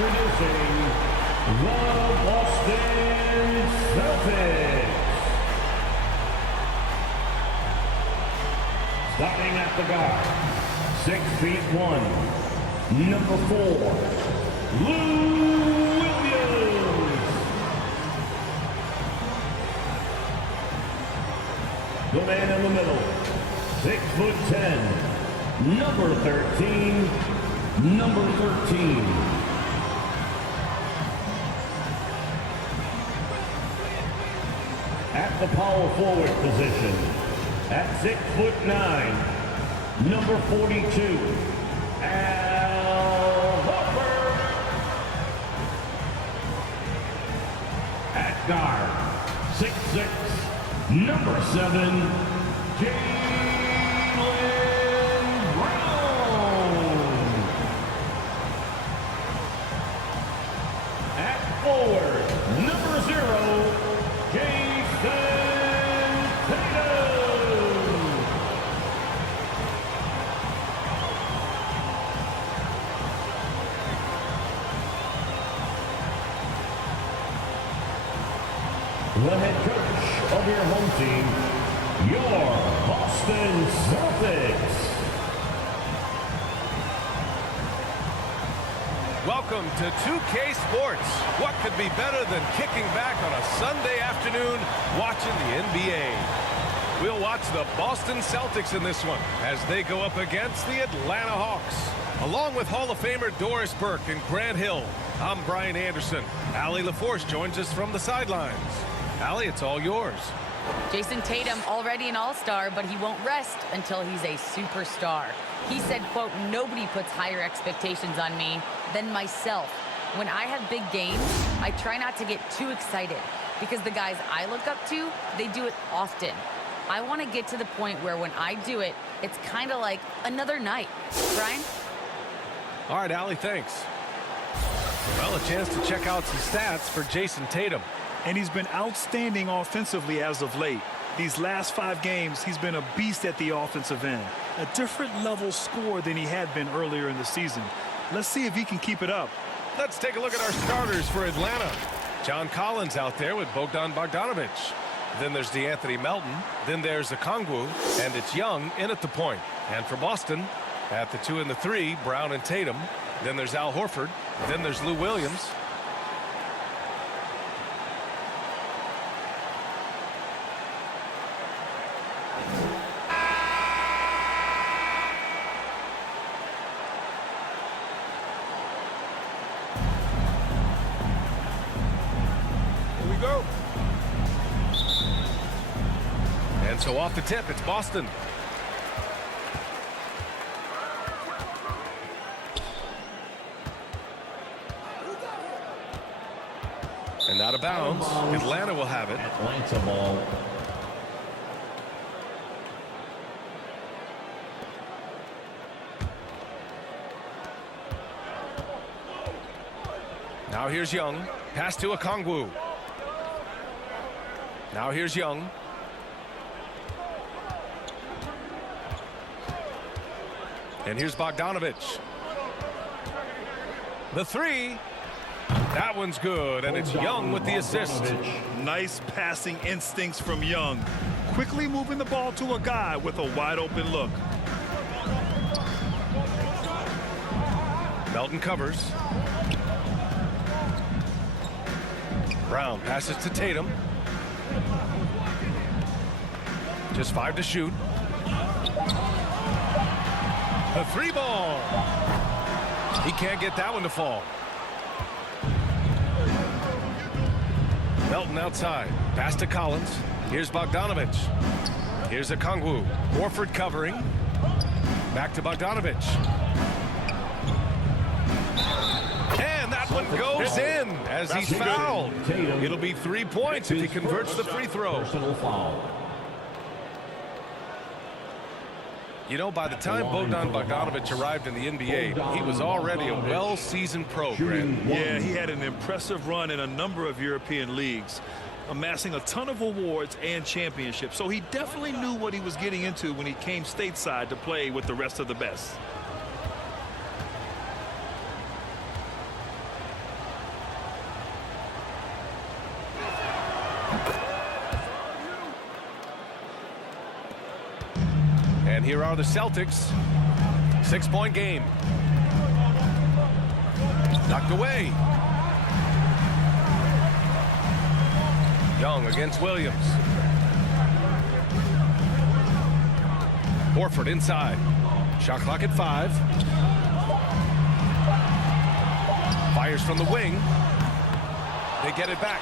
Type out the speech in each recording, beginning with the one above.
Introducing the Boston Celtics. Starting at the guard, 6'1", number 4, Lou Williams. The man in the middle, 6'10", number 13, number 13. At the power forward position, at 6'9", number 42, Al Horford. At guard, 6'6", number 7, Jaylen Brown. At forward, number 0, the head coach of your home team, your Boston Celtics. Welcome to 2K Sports. What could be better than kicking back on a Sunday afternoon watching the NBA? We'll watch the Boston Celtics in this one as they go up against the Atlanta Hawks. Along with Hall of Famer Doris Burke and Grant Hill, I'm Brian Anderson. Allie LaForce joins us from the sidelines. Allie, it's all yours. Jason Tatum, already an all-star, but he won't rest until he's a superstar. He said, quote, "Nobody puts higher expectations on me than myself. When I have big games, I try not to get too excited because the guys I look up to, they do it often. I want to get to the point where when I do it, it's kind of like another night." Brian? All right, Allie, thanks. Well, a chance to check out some stats for Jason Tatum. And he's been outstanding offensively as of late. These last 5 games, he's been a beast at the offensive end. A different level score than he had been earlier in the season. Let's see if he can keep it up. Let's take a look at our starters for Atlanta. John Collins out there with Bogdan Bogdanovic. Then there's DeAnthony Melton. Then there's Okongwu. And it's Young in at the point. And for Boston, at the 2 and the 3, Brown and Tatum. Then there's Al Horford. Then there's Lou Williams. Go. And so off the tip, it's Boston. And out of bounds. Atlanta will have it. Atlanta ball. Now here's Young. Pass to Okongwu. Now here's Young. And here's Bogdanovic. The 3. That one's good, and it's Young with the assist. Nice passing instincts from Young. Quickly moving the ball to a guy with a wide open look. Melton covers. Brown passes to Tatum. Just 5 to shoot. The 3 ball. He can't get that one to fall. Melton outside. Pass to Collins. Here's Bogdanovic. Here's Okongwu. Horford covering. Back to Bogdanovic. And that one goes in as he's fouled. It'll be 3 points if he converts the free throw. Personal foul. You know, by the time Bogdan Bogdanovic arrived in the NBA, he was already a well-seasoned pro, Grant. Yeah, he had an impressive run in a number of European leagues, amassing a ton of awards and championships. So he definitely knew what he was getting into when he came stateside to play with the rest of the best. And here are the Celtics. 6-point game. Knocked away. Young against Williams. Horford inside. Shot clock at 5. Fires from the wing. They get it back.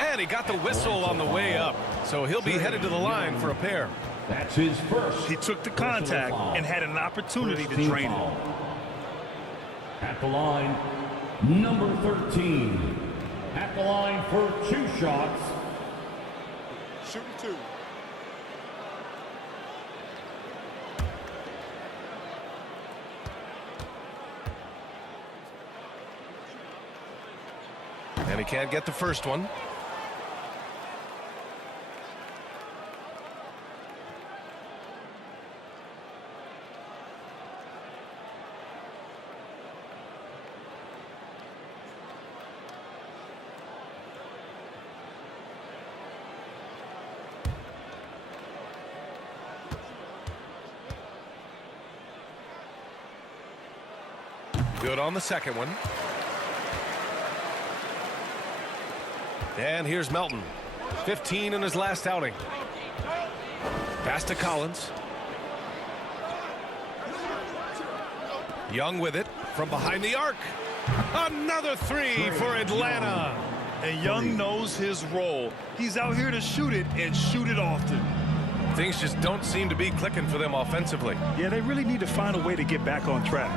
And he got the whistle on the way up. So he'll be headed to the line for a pair. That's his first. He took the contact and had an opportunity to drain it. At the line, number 13. At the line for 2 shots. Shooting 2. And he can't get the first one. Good on the second one. And here's Melton. 15 in his last outing. Pass to Collins. Young with it from behind the arc. Another 3 for Atlanta. And Young knows his role. He's out here to shoot it and shoot it often. Things just don't seem to be clicking for them offensively. Yeah, they really need to find a way to get back on track.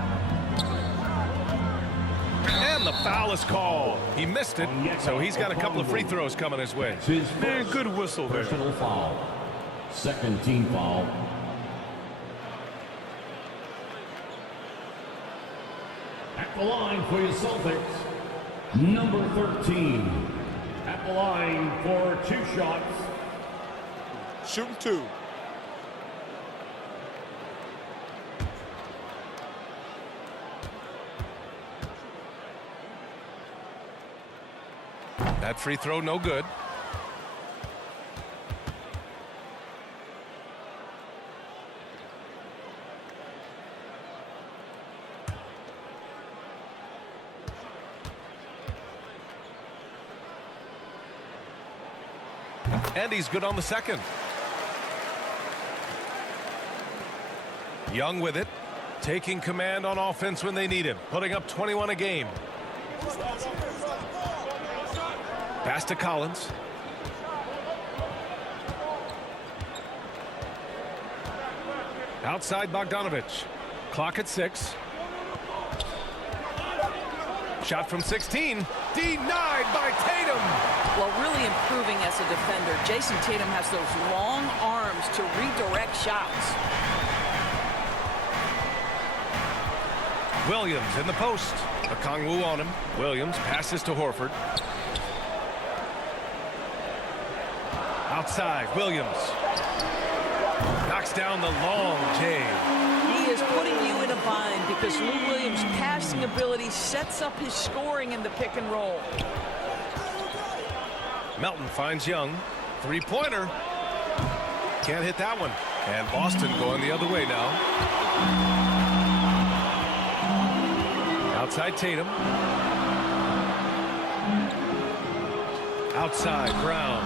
And the foul is called. He missed it, so he's got a couple of free throws coming his way. Man, good whistle there. Personal foul. Second team foul. At the line for your Celtics, number 13. At the line for 2 shots. Shooting 2. That free throw no good. And he's good on the second. Young with it, taking command on offense when they need him, putting up 21 a game. Pass to Collins. Outside Bogdanovich. Clock at 6. Shot from 16. Denied by Tatum. Well, really improving as a defender. Jason Tatum has those long arms to redirect shots. Williams in the post. Okongwu on him. Williams passes to Horford. Outside, Williams. Knocks down the long J. He is putting you in a bind because Lou Williams' passing ability sets up his scoring in the pick and roll. Melton finds Young. 3-pointer. Can't hit that one. And Boston going the other way now. Outside Tatum. Outside Brown.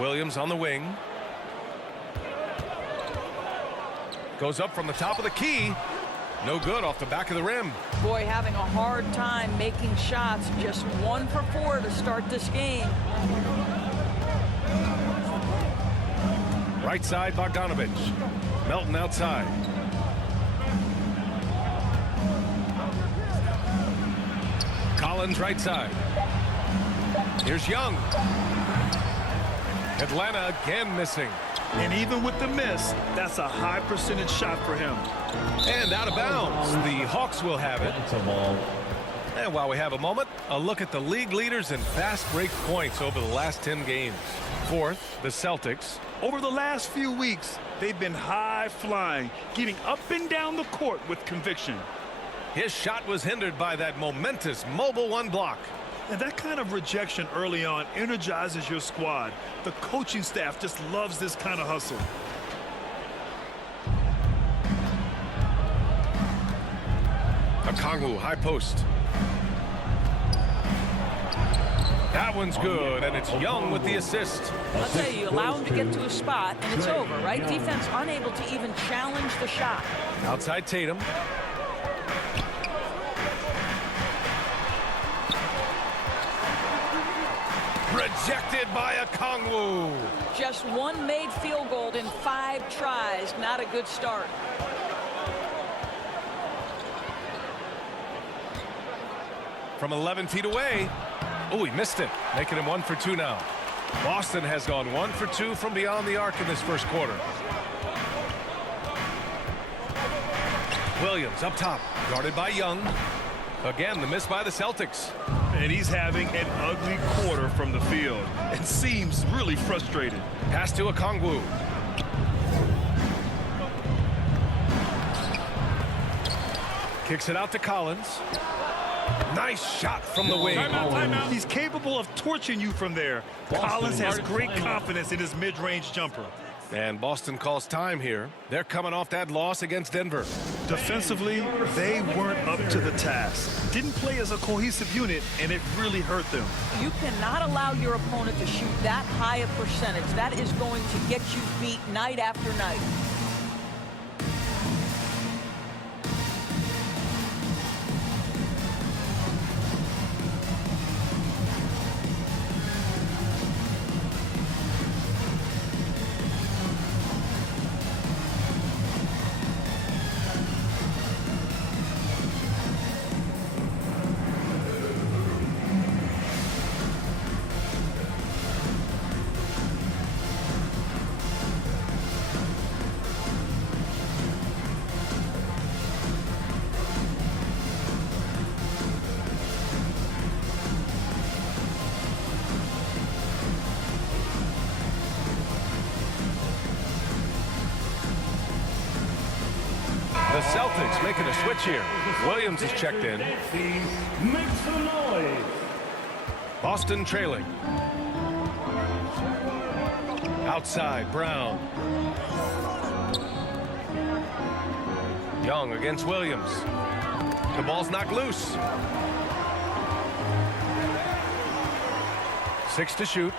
Williams on the wing. Goes up from the top of the key. No good off the back of the rim. Boy, having a hard time making shots. Just 1 for 4 to start this game. Right side, Bogdanovich. Melton outside. Collins right side. Here's Young. Atlanta again missing. And even with the miss, that's a high percentage shot for him. And out of bounds. The Hawks will have it. That's a ball. And while we have a moment, a look at the league leaders in fast break points over the last 10 games. Fourth, the Celtics. Over the last few weeks, they've been high flying, getting up and down the court with conviction. His shot was hindered by that momentous mobile 1 block. And that kind of rejection early on energizes your squad. The coaching staff just loves this kind of hustle. Okongwu, high post. That one's good, and it's Young with the assist. I'll tell you, allow him to get to a spot, and it's over, right? Defense unable to even challenge the shot. Outside Tatum. Rejected by Okongwu. Just one made field goal in 5 tries. Not a good start. From 11 feet away. Oh, he missed it, making him 1 for 2 now. Boston has gone 1 for 2 from beyond the arc in this first quarter. Williams up top, guarded by Young. Again, the miss by the Celtics. And he's having an ugly quarter from the field and seems really frustrated. Pass to Okongwu. Kicks it out to Collins. Nice shot from the wing. Timeout. He's capable of torching you from there. Collins has great confidence in his mid-range jumper. And Boston calls time here. They're coming off that loss against Denver. Defensively, they weren't up to the task. Didn't play as a cohesive unit, and it really hurt them. You cannot allow your opponent to shoot that high a percentage. That is going to get you beat night after night. The Celtics making a switch here. Williams is checked in. Make some noise. Boston trailing. Outside, Brown. Young against Williams. The ball's knocked loose. 6 to shoot.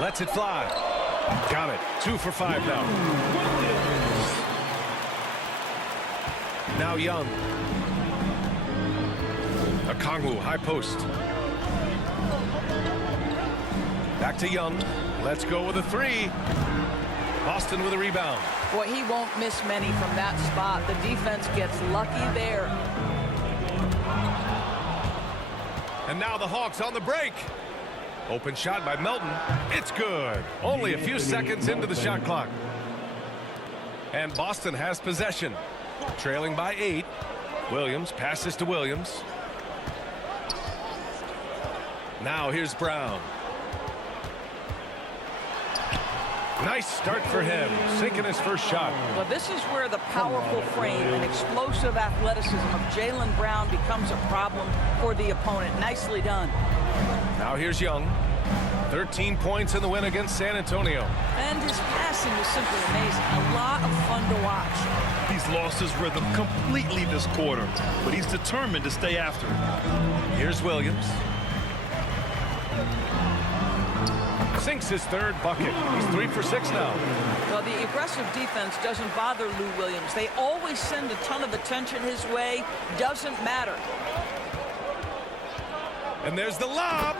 Lets it fly. Got it. 2 for 5 now. Now Young. Okongwu, high post. Back to Young. Let's go with a 3. Boston with a rebound. Boy, he won't miss many from that spot. The defense gets lucky there. And now the Hawks on the break. Open shot by Melton. It's good. Only a few seconds into the shot clock. And Boston has possession. Trailing by 8. Williams passes to Williams. Now here's Brown. Nice start for him, sinking his first shot. Well, this is where the powerful frame and explosive athleticism of Jaylen Brown becomes a problem for the opponent. Nicely done. Now here's Young. 13 points in the win against San Antonio. And his passing was simply amazing. A lot of fun to watch. He's lost his rhythm completely this quarter, but he's determined to stay after it. Here's Williams. Sinks his 3rd bucket. He's 3 for 6 now. Well, the aggressive defense doesn't bother Lou Williams. They always send a ton of attention his way. Doesn't matter. And there's the lob.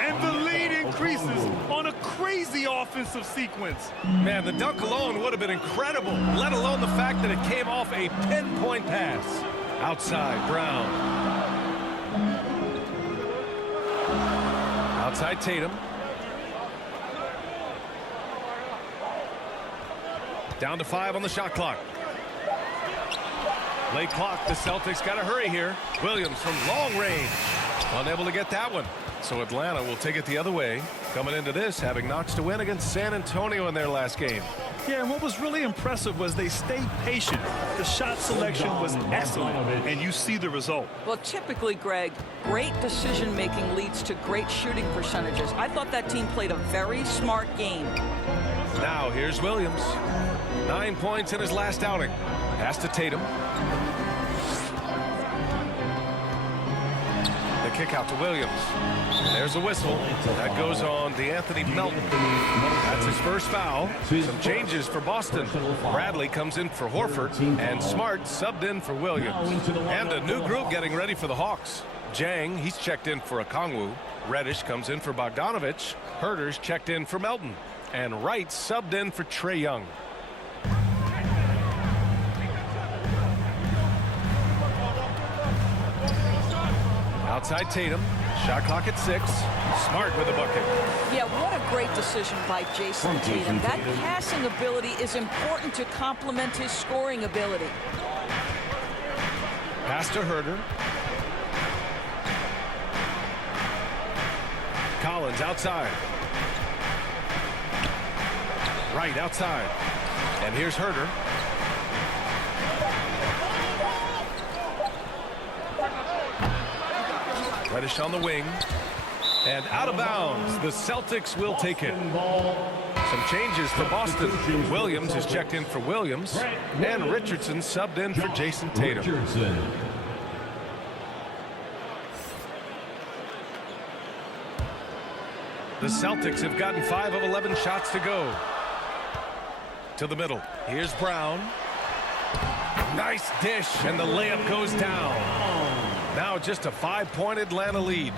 And the lead increases on a crazy offensive sequence. Man, the dunk alone would have been incredible, let alone the fact that it came off a pinpoint pass. Outside, Brown. Outside, Tatum. Down to 5 on the shot clock. Late clock, the Celtics got to hurry here. Williams from long range. Unable to get that one. So Atlanta will take it the other way. Coming into this, having knocks to win against San Antonio in their last game. Yeah, and what was really impressive was they stayed patient. The shot selection was excellent, and you see the result. Well, typically, Greg, great decision-making leads to great shooting percentages. I thought that team played a very smart game. Now, here's Williams. 9 points in his last outing. Pass to Tatum. The kick out to Williams. There's a whistle. That goes on DeAnthony Melton. That's his first foul. Some changes for Boston. Bradley comes in for Horford, and Smart subbed in for Williams. And a new group getting ready for the Hawks. Jang, he's checked in for Okongwu. Reddish comes in for Bogdanovich. Herter's checked in for Melton. And Wright subbed in for Trae Young. Outside Tatum. Shot clock at 6. Smart with a bucket. Yeah, what a great decision by Jason Tatum. That passing ability is important to complement his scoring ability. Pass to Herter. Collins outside. Right outside. And here's Herter. Reddish on the wing. And out of bounds. The Celtics will take it. Some changes for Boston. Williams is checked in for Williams. And Richardson subbed in for Jason Tatum. The Celtics have gotten 5 of 11 shots to go. To the middle. Here's Brown. Nice dish, and the layup goes down. Now just a 5-point Atlanta lead.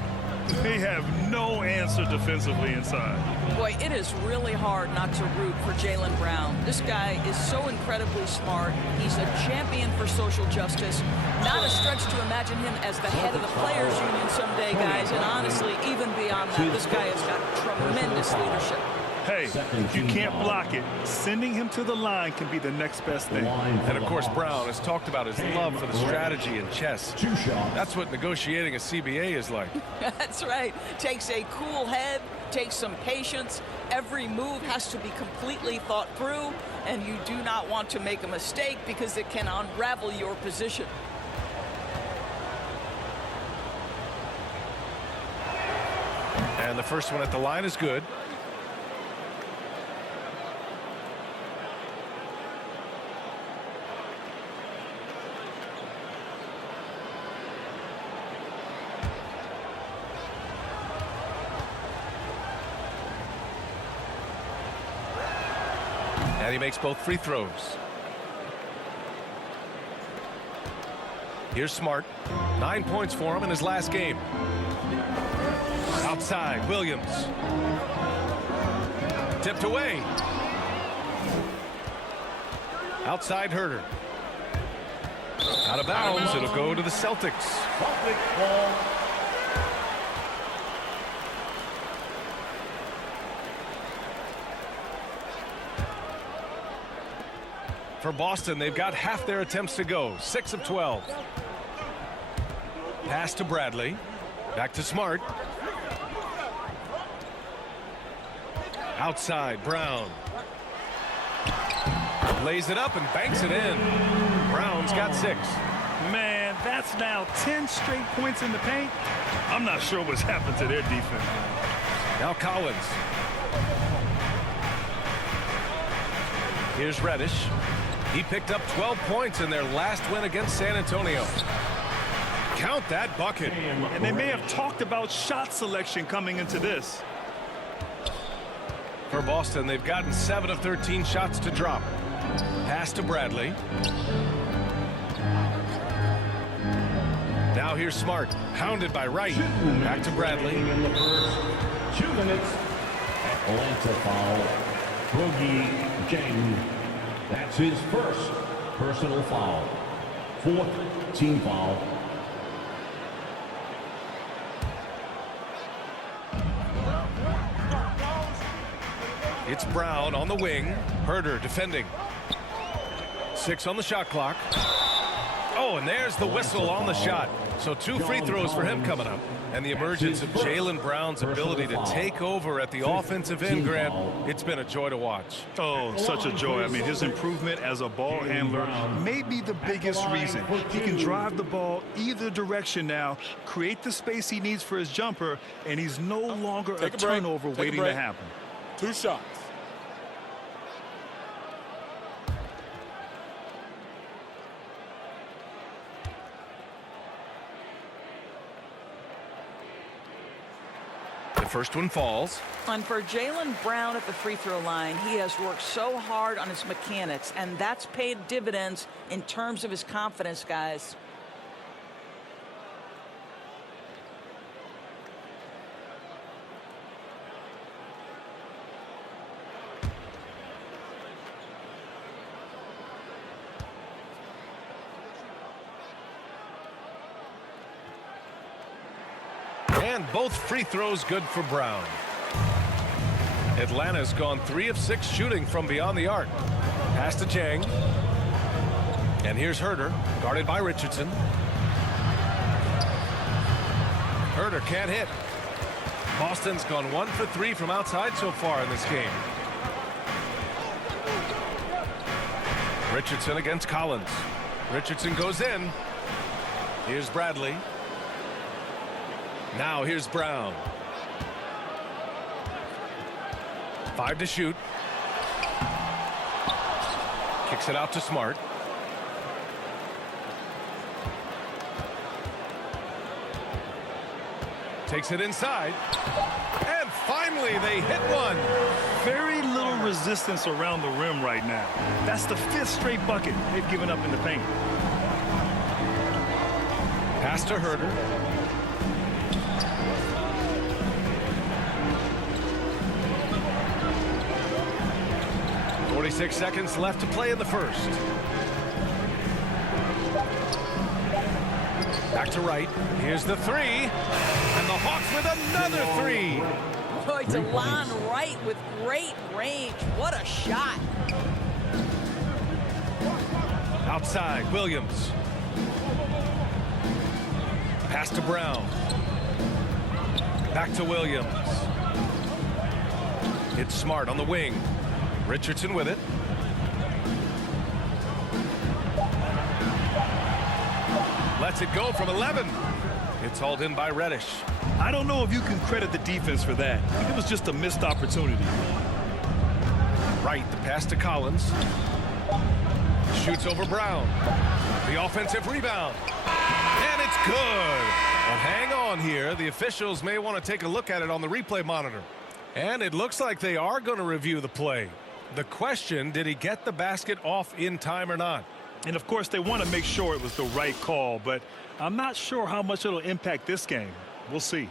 They have no answer defensively inside. Boy, it is really hard not to root for Jaylen Brown. This guy is so incredibly smart. He's a champion for social justice. Not a stretch to imagine him as the head of the Players Union someday, guys. And honestly, even beyond that, this guy has got tremendous leadership. Hey, if you can't block it, sending him to the line can be the next best thing. And of course, Brown has talked about his love for the strategy in chess. That's what negotiating a CBA is like. That's right. Takes a cool head, takes some patience. Every move has to be completely thought through, and you do not want to make a mistake because it can unravel your position. And the first one at the line is good. And he makes both free throws. Here's Smart. 9 points for him in his last game. Outside, Williams. Tipped away. Outside, Herter. Out of bounds, it'll go to the Celtics. For Boston, they've got half their attempts to go. 6 of 12. Pass to Bradley. Back to Smart. Outside, Brown. Lays it up and banks it in. Brown's got 6. Man, that's now 10 straight points in the paint. I'm not sure what's happened to their defense. Now Collins. Here's Reddish. He picked up 12 points in their last win against San Antonio. Count that bucket. And they may have talked about shot selection coming into this. For Boston, they've gotten 7 of 13 shots to drop. Pass to Bradley. Now here's Smart. Hounded by Wright. Back to Bradley. In the first 2 minutes. Atlanta foul. Boogie Jang. That's his first personal foul. 4th team foul. It's Brown on the wing. Herter defending. 6 on the shot clock. Oh, and there's the whistle on the shot. So 2 free throws for him coming up. And the emergence of Jaylen Brown's ability to take over at the offensive end, Grant, it's been a joy to watch. Oh, such a joy. I mean, his improvement as a ball handler may be the biggest reason. He can drive the ball either direction now, create the space he needs for his jumper, and he's no longer a turnover waiting to happen. 2 shots. The first one falls. And for Jaylen Brown at the free throw line, he has worked so hard on his mechanics, and that's paid dividends in terms of his confidence, guys. And both free throws good for Brown. Atlanta's gone 3 of 6 shooting from beyond the arc. Pass to Chang. And here's Herter, guarded by Richardson. Herter can't hit. Boston's gone 1 for 3 from outside so far in this game. Richardson against Collins. Richardson goes in. Here's Bradley. Now here's Brown. 5 to shoot. Kicks it out to Smart. Takes it inside. And finally they hit one. Very little resistance around the rim right now. That's the 5th straight bucket they've given up in the paint. Pass to Herter. 46 seconds left to play in the first. Back to right. Here's the 3. And the Hawks with another 3. Boy, DeLon Wright with great range. What a shot. Outside, Williams. Pass to Brown. Back to Williams. It's Smart on the wing. Richardson with it. Lets it go from 11. It's hauled in by Reddish. I don't know if you can credit the defense for that. I think it was just a missed opportunity. Right, the pass to Collins. Shoots over Brown. The offensive rebound. And it's good. But hang on here. The officials may want to take a look at it on the replay monitor. And it looks like they are going to review the play. The question, did he get the basket off in time or not? And of course they want to make sure it was the right call, but I'm not sure how much it'll impact this game. We'll see.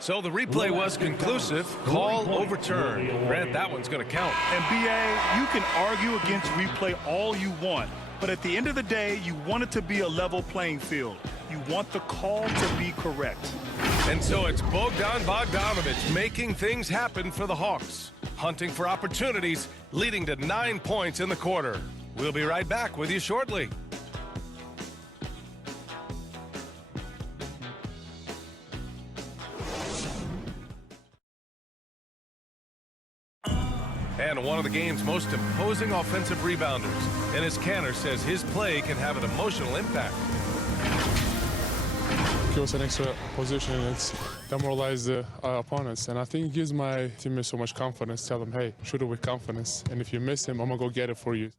So the replay was conclusive. Call overturned. Grant, that one's going to count. And BA, you can argue against replay all you want, but at the end of the day, you want it to be a level playing field. You want the call to be correct. And so it's Bogdan Bogdanović making things happen for the Hawks. Hunting for opportunities, leading to 9 points in the quarter. We'll be right back with you shortly. And one of the game's most imposing offensive rebounders. Enes Kanter says his play can have an emotional impact. Give us an extra position and it's demoralize the opponents. And I think it gives my teammates so much confidence. Tell them, hey, shoot it with confidence. And if you miss him, I'm going to go get it for you.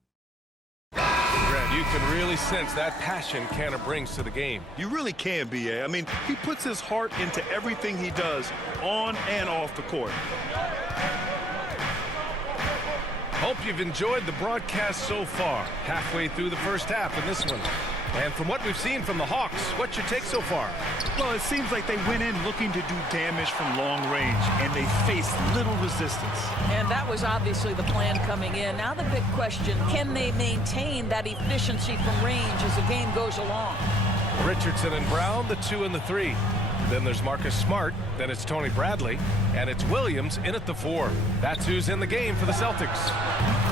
Grant, you can really sense that passion Kanter brings to the game. You really can, BA. I mean, he puts his heart into everything he does on and off the court. Hope you've enjoyed the broadcast so far. Halfway through the first half in this one. And from what we've seen from the Hawks, what's your take so far? Well, it seems like they went in looking to do damage from long range, and they faced little resistance. And that was obviously the plan coming in. Now the big question, can they maintain that efficiency from range as the game goes along? Richardson and Brown, the 2 and the 3. Then there's Marcus Smart, then it's Tony Bradley, and it's Williams in at the 4. That's who's in the game for the Celtics.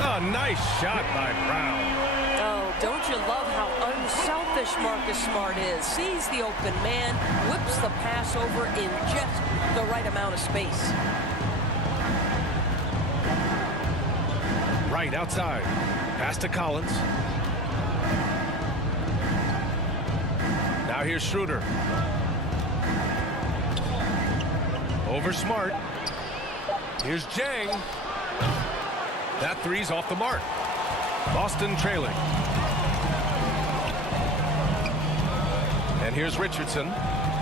A nice shot by Brown. Oh, don't you love how unselfish Marcus Smart is? Sees the open man, whips the pass over in just the right amount of space. Right outside. Pass to Collins. Now here's Schroeder. Over Smart. Here's Jang. That three's off the mark. Boston trailing. And here's Richardson.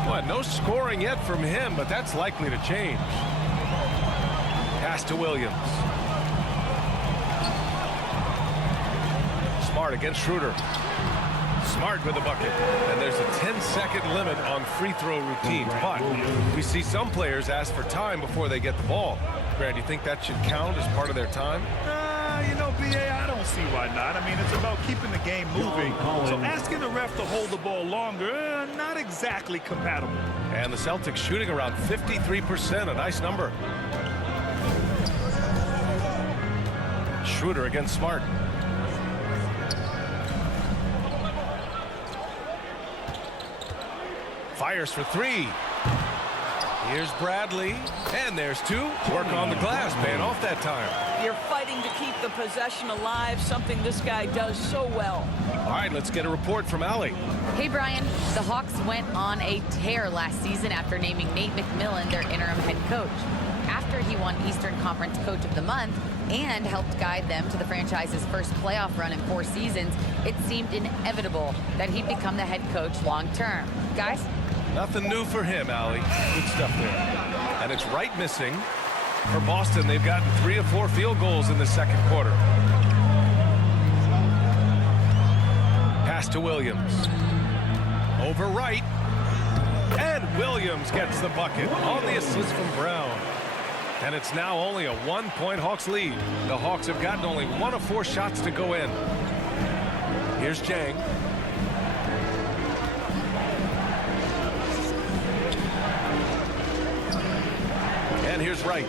Well, no scoring yet from him, but that's likely to change. Pass to Williams. Smart against Schroeder. Smart with a bucket. And there's a 10-second limit on free throw routines. But we see some players ask for time before they get the ball. Brad, do you think that should count as part of their time? You know, B.A., I don't see why not. I mean, it's about keeping the game moving. So asking the ref to hold the ball longer, not exactly compatible. And the Celtics shooting around 53%, a nice number. Schroeder against Smart. Fires for 3. Here's Bradley, and there's 2. Work on the glass, paying off that time. You're fighting to keep the possession alive, something this guy does so well. All right, let's get a report from Allie. Hey, Brian. The Hawks went on a tear last season after naming Nate McMillan their interim head coach. After he won Eastern Conference Coach of the Month and helped guide them to the franchise's first playoff run in 4 seasons, it seemed inevitable that he'd become the head coach long term. Guys? Nothing new for him, Allie. Good stuff there. And it's right missing. For Boston, they've gotten 3 of 4 field goals in the second quarter. Pass to Williams. Over right. And Williams gets the bucket on the assist from Brown. And it's now only a 1-point Hawks lead. The Hawks have gotten only 1 of 4 shots to go in. Here's Jang. And here's Wright.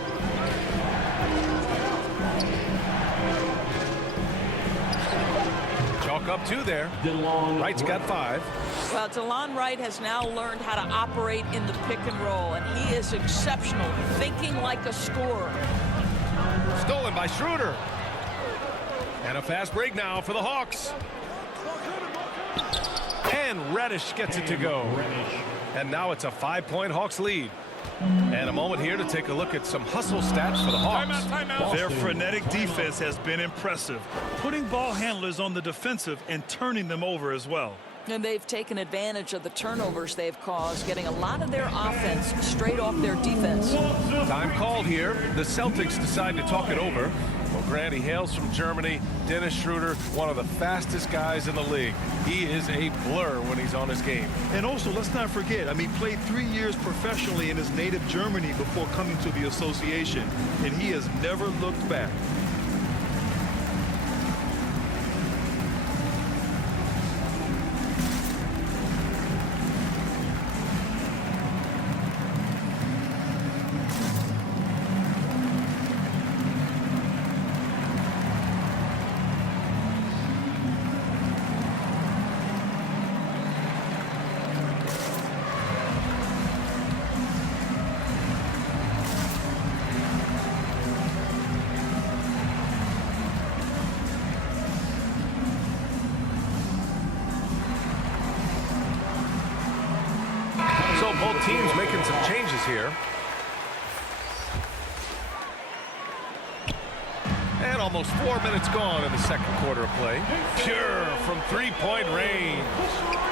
Chalk up 2 there. Wright's got 5. Well, DeLon Wright has now learned how to operate in the pick and roll, and he is exceptional, thinking like a scorer. Stolen by Schroeder. And a fast break now for the Hawks. And Reddish gets it to go. And now it's a 5-point Hawks lead. And a moment here to take a look at some hustle stats for the Hawks. Their frenetic defense has been impressive, putting ball handlers on the defensive and turning them over as well. And they've taken advantage of the turnovers they've caused, getting a lot of their offense straight off their defense. Time called here. The Celtics decide to talk it over. Well, Grant, he hails from Germany. Dennis Schroeder, one of the fastest guys in the league. He is a blur when he's on his game. And also, let's not forget, I mean, played 3 years professionally in his native Germany before coming to the association, and he has never looked back. So both teams making some changes here. And almost 4 minutes gone in the second quarter of play. Pure from 3-point range.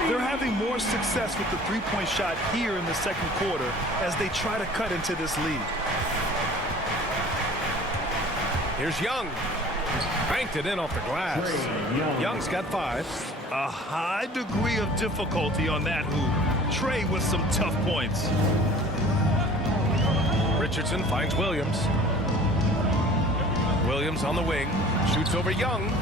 They're having more success with the 3-point shot here in the second quarter as they try to cut into this lead. Here's Young. Banked it in off the glass. Young's got 5. A high degree of difficulty on that hoop. Trey with some tough points. Richardson finds Williams. Williams on the wing. Shoots over Young.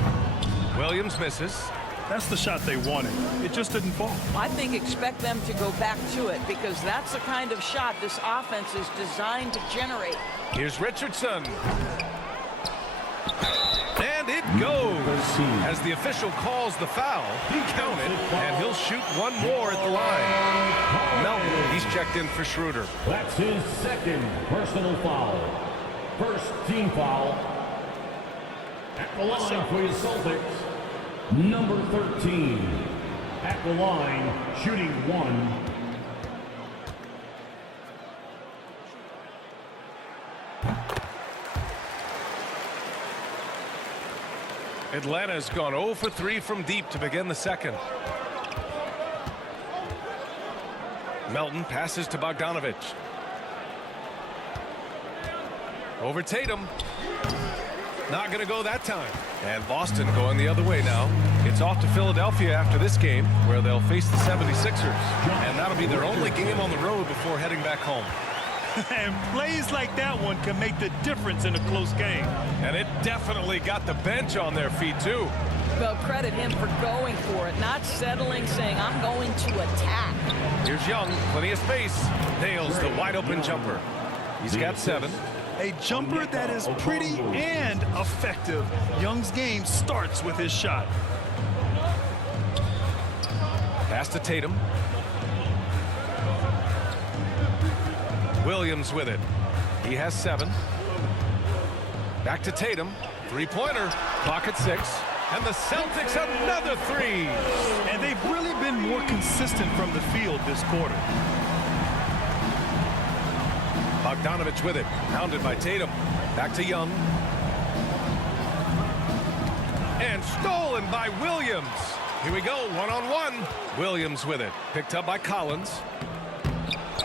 Williams misses. That's the shot they wanted. It just didn't fall. I think expect them to go back to it because that's the kind of shot this offense is designed to generate. Here's Richardson. And it goes. As the official calls the foul, count it, and he'll shoot one more at the line. Melton, he's checked in for Schroeder. That's his second personal foul. First team foul. At the line for your Celtics, number 13. At the line, shooting one. Atlanta's gone 0 for 3 from deep to begin the second. Melton passes to Bogdanovich. Over Tatum. Not going to go that time. And Boston going the other way now. It's off to Philadelphia after this game, where they'll face the 76ers. And that'll be their only game on the road before heading back home. And plays like that one can make the difference in a close game. And it definitely got the bench on their feet, too. Well, credit him for going for it, not settling, saying, I'm going to attack. Here's Young, plenty of space. Nails the wide-open jumper. He's got 7. A jumper that is pretty and effective. Young's game starts with his shot. Pass to Tatum. Williams with it. He has 7. Back to Tatum. Three-pointer. Clock at 6. And the Celtics another 3. And they've really been more consistent from the field this quarter. Bogdanovich with it. Pounded by Tatum. Back to Young. And stolen by Williams. Here we go, one-on-one. Williams with it. Picked up by Collins.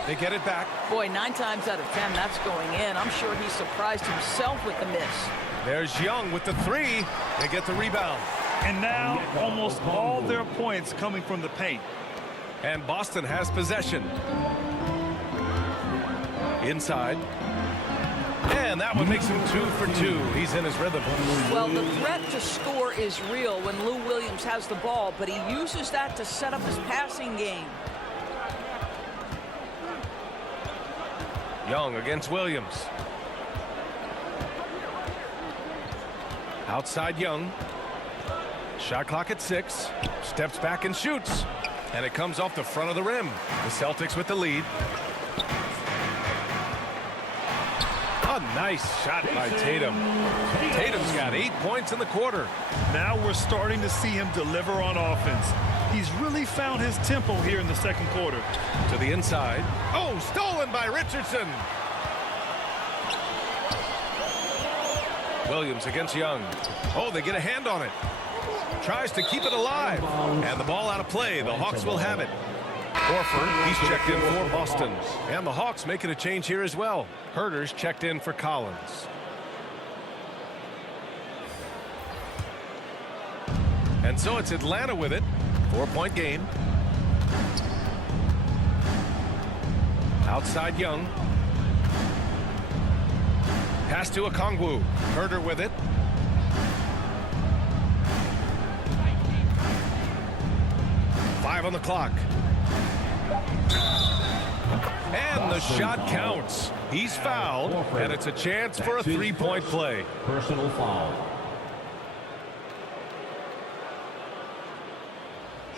They get it back. Boy, 9 times out of 10, that's going in. I'm sure he surprised himself with the miss. There's Young with the 3. They get the rebound. And now almost all their points coming from the paint. And Boston has possession. Inside. And that one makes him 2 for 2. He's in his rhythm. Well, the threat to score is real when Lou Williams has the ball, but he uses that to set up his passing game. Young against Williams. Outside Young. Shot clock at 6. Steps back and shoots. And it comes off the front of the rim. The Celtics with the lead. A nice shot by Tatum. Tatum's got 8 points in the quarter. Now we're starting to see him deliver on offense. He's really found his tempo here in the second quarter. To the inside. Oh, stolen by Richardson. Williams against Young. Oh, they get a hand on it. Tries to keep it alive. And the ball out of play. The Hawks will have it. Horford, he's checked in for Boston. And the Hawks making a change here as well. Herter's checked in for Collins. And so it's Atlanta with it. 4-point game. Outside Young. Pass to Okongwu. Herter with it. Five on the clock. And the shot counts. He's fouled, and it's a chance for a 3-point play. Personal foul.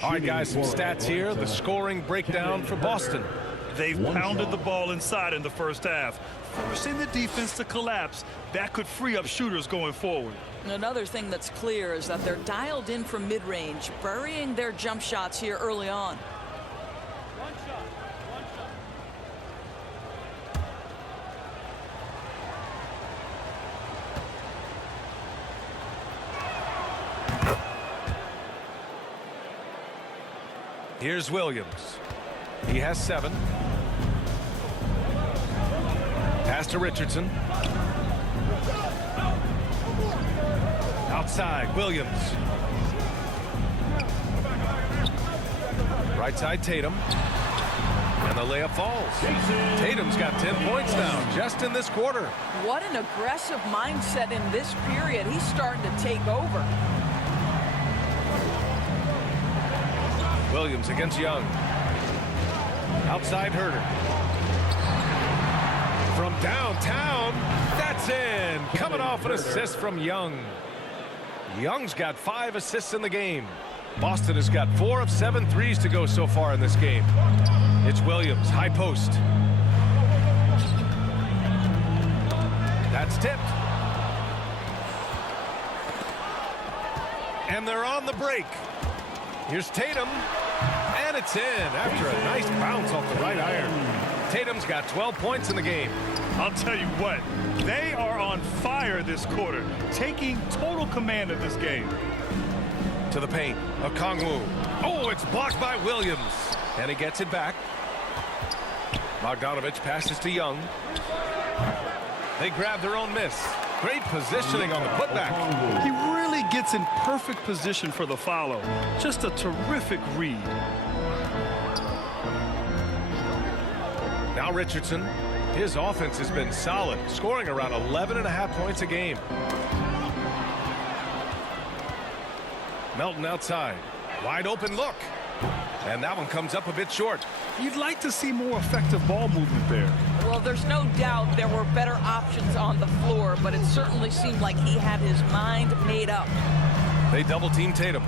All right, guys, some stats here. The scoring breakdown for Boston. They've pounded the ball inside in the first half, forcing the defense to collapse. That could free up shooters going forward. Another thing that's clear is that they're dialed in from mid-range, burying their jump shots here early on. Here's Williams. He has 7. Pass to Richardson. Outside, Williams. Right side Tatum. And the layup falls. Tatum's got 10 points now just in this quarter. What an aggressive mindset in this period. He's starting to take over. Williams against Young. Outside Herder. From downtown, that's in. Coming off an assist from Young. Young's got 5 assists in the game. Boston has got 4 of 7 threes to go so far in this game. It's Williams, high post. That's tipped. And they're on the break. Here's Tatum. And it's in after a nice bounce off the right iron. Tatum's got 12 points in the game. I'll tell you what, they are on fire this quarter, taking total command of this game. To the paint, Okongwu. Oh, it's blocked by Williams. And he gets it back. Bogdanovich passes to Young. They grab their own miss. Great positioning on the putback. He really gets in perfect position for the follow. Just a terrific read. Now Richardson. His offense has been solid, scoring around 11.5 points a game. Melton outside. Wide open look. And that one comes up a bit short. You'd like to see more effective ball movement there. Well, there's no doubt there were better options on the floor, but it certainly seemed like he had his mind made up. They double team Tatum.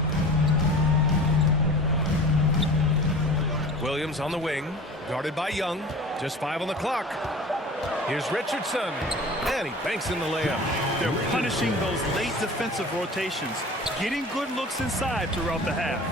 Williams on the wing, guarded by Young. Just 5 on the clock. Here's Richardson, and he banks in the layup. They're punishing those late defensive rotations, getting good looks inside throughout the half.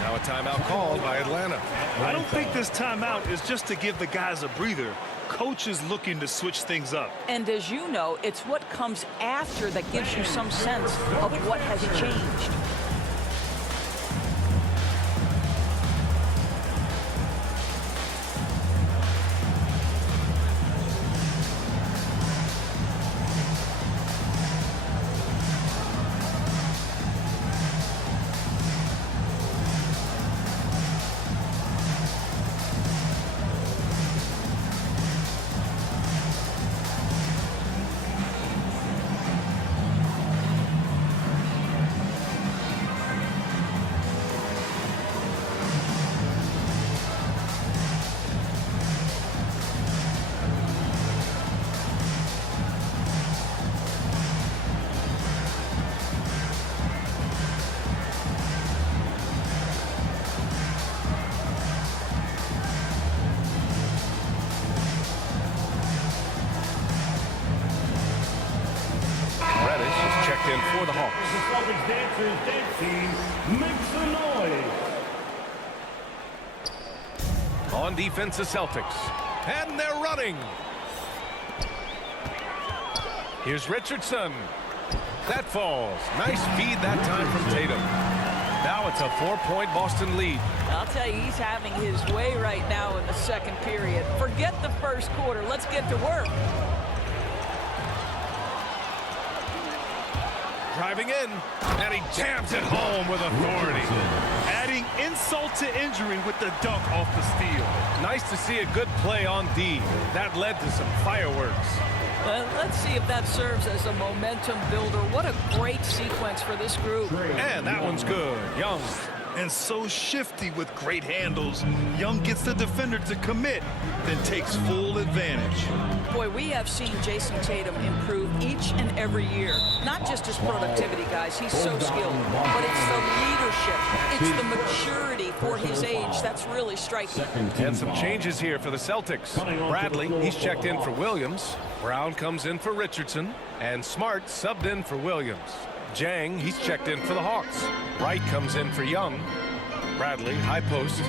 Now a timeout called by Atlanta. I don't think this timeout is just to give the guys a breather. Coach is looking to switch things up. And as you know, it's what comes after that gives you some sense of what has changed. In for the Hawks. The Celtics dancers dancing. Make some noise. On defense, the Celtics. And they're running. Here's Richardson. That falls. Nice feed that time from Tatum. Now it's a 4-point Boston lead. I'll tell you, he's having his way right now in the second period. Forget the first quarter. Let's get to work. Driving in, and he jams it home with authority. Adding insult to injury with the dunk off the steal. Nice to see a good play on D. That led to some fireworks. Let's see if that serves as a momentum builder. What a great sequence for this group. And that one's good. Young. And so shifty with great handles. Young gets the defender to commit, then takes full advantage. Boy, we have seen Jason Tatum improve each and every year. Not just his productivity, guys. He's so skilled. But it's the leadership. It's the maturity for his age that's really striking. And some changes here for the Celtics. Bradley, he's checked in for Williams. Brown comes in for Richardson. And Smart subbed in for Williams. Jang, he's checked in for the Hawks. Wright comes in for Young. Bradley, high post.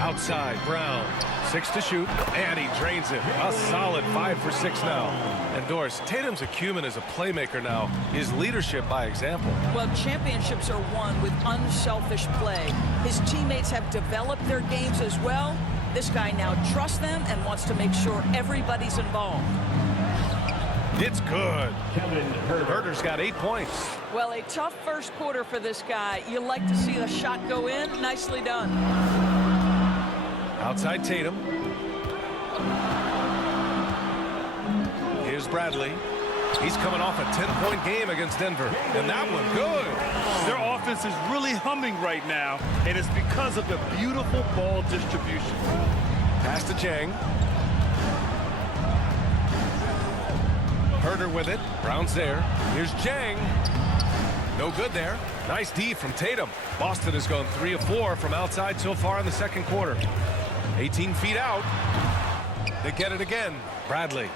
Outside, Brown. 6 to shoot, and he drains it. A solid 5 for 6 now. And Doris, Tatum's acumen as a playmaker now. His leadership by example. Well, championships are won with unselfish play. His teammates have developed their games as well. This guy now trusts them and wants to make sure everybody's involved. It's good. Herder's got 8 points. Well, a tough first quarter for this guy. You like to see the shot go in. Nicely done. Outside Tatum. Here's Bradley. He's coming off a 10-point game against Denver. And that one, good. Their offense is really humming right now, and it's because of the beautiful ball distribution. Pass to Chang. Herder with it. Brown's there. Here's Chang. No good there. Nice D from Tatum. Boston has gone 3 of 4 from outside so far in the second quarter. 18 feet out. They get it again. Bradley.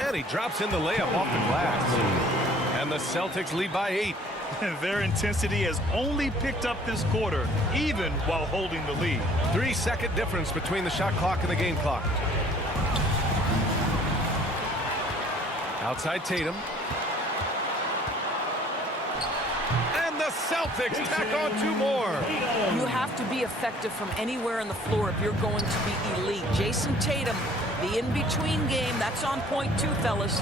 And he drops in the layup off the glass. And the Celtics lead by 8. Their intensity has only picked up this quarter, even while holding the lead. 3-second difference between the shot clock and the game clock. Outside Tatum. And the Celtics tack on 2 more. You have to be effective from anywhere on the floor if you're going to be elite. Jason Tatum, the in-between game, that's on point too, fellas.